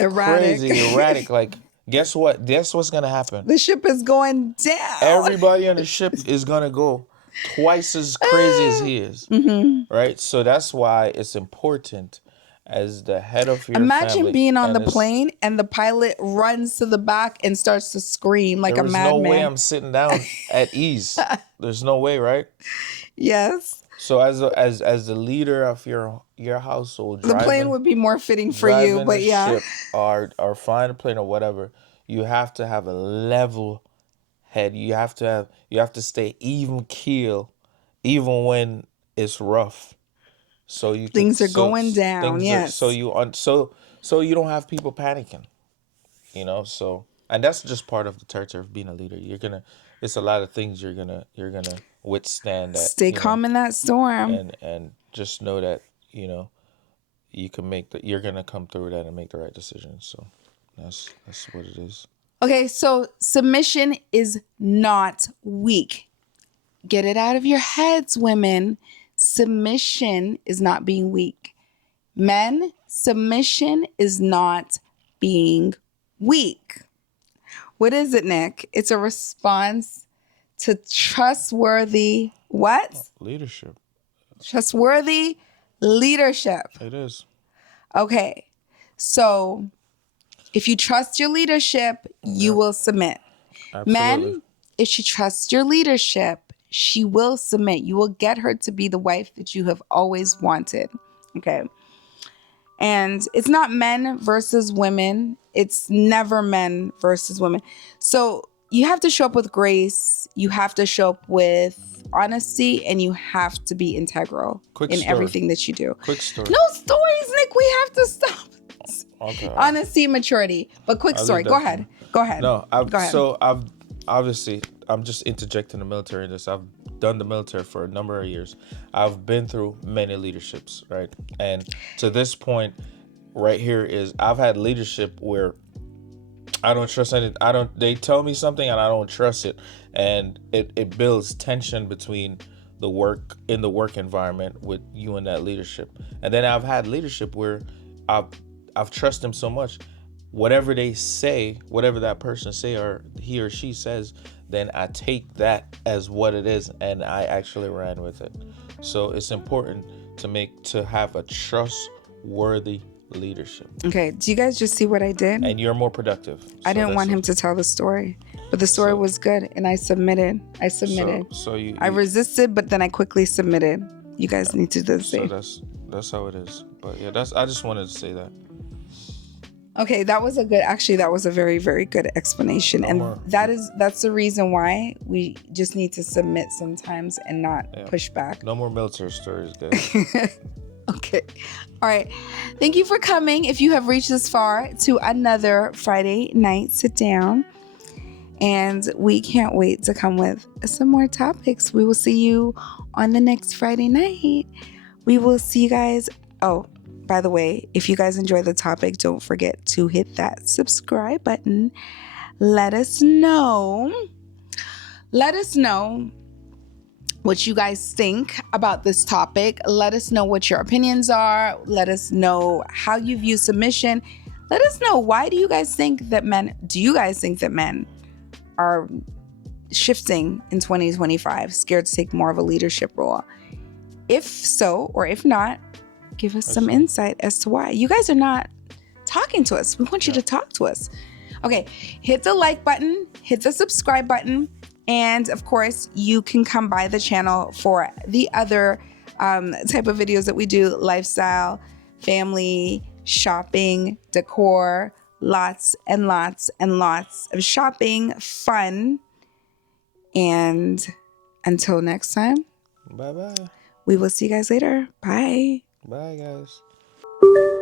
Erratic. crazy, erratic, like guess what? Guess what's gonna happen? The ship is going down. Everybody on the ship is gonna go twice as crazy as he is. Mm-hmm. Right? So that's why it's important as the head of your Imagine family, being on the and it's plane and the pilot runs to the back and starts to scream like a there is no way madman. I'm sitting down at ease. There's no way, right? Yes. So as the leader of your household, The plane would be more fitting for you, driving the but yeah, ship or flying a plane or whatever, you have to have a level head. You have to stay even keel, even when it's rough. So you could things are going down. things are so Yes. you on so you don't have people panicking. So and that's just part of the territory of being a leader. It's a lot of things you're gonna withstand that, Stay calm in that storm. and just know that you know you can you're gonna come through that and make the right decisions. So that's what it is. Okay, so submission is not weak. Get it out of your heads, women. Submission is not being weak. Men, submission is not being weak. What is it, Nick? It's a response to trustworthy what? Leadership. Trustworthy leadership. It is. Okay. So if you trust your leadership, you Yep. will submit. Absolutely. Men, if she trusts your leadership, she will submit. You will get her to be the wife that you have always wanted. Okay. And it's not men versus women. It's never men versus women. So you have to show up with grace. You have to show up with honesty, and you have to be integral Quick in story. everything that you do. Quick story. No stories, Nick. We have to stop. Okay. Honesty and maturity. But quick I'll story. leave Go that ahead. for Go ahead. No, Go ahead. I've obviously I'm just interjecting the military in this. I've done the military for a number of years. I've been through many leaderships, right? And to this point, right here is I've had leadership where I don't trust any. I don't. They tell me something and I don't trust it, and it builds tension between the work environment with you and that leadership. And then I've had leadership where I've I've trusted them so much, whatever they say, whatever that person say or he or she says, then I take that as what it is and I actually ran with it. So it's important to have a trustworthy leadership, Okay. Do you guys just see what I did? and you're more productive. I didn't want him to tell the story, but the story was good, and I submitted. I resisted, but then I quickly submitted. You guys need to do the So same. that's how it is. But yeah, I just wanted to say that. Okay, that was a very, very good explanation. That's the reason why we just need to submit sometimes and not push back. No more military stories, guys. Okay. All right. Thank you for coming. If you have reached this far to another Friday night sit down, and we can't wait to come with some more topics. We will see you on the next Friday night. We will see you guys. Oh, by the way, if you guys enjoy the topic, don't forget to hit that subscribe button. Let us know what you guys think about this topic. Let us know what your opinions are. Let us know how you view submission. Let us know, do you guys think that men are shifting in 2025, scared to take more of a leadership role? If so, or if not, give us some insight as to why. You guys are not talking to us. We want you to talk to us. Okay, hit the like button, hit the subscribe button, and of course, you can come by the channel for the other type of videos that we do: lifestyle, family, shopping, decor, lots and lots and lots of shopping, fun. And until next time, Bye-bye. we will see you guys later. Bye. Bye, guys.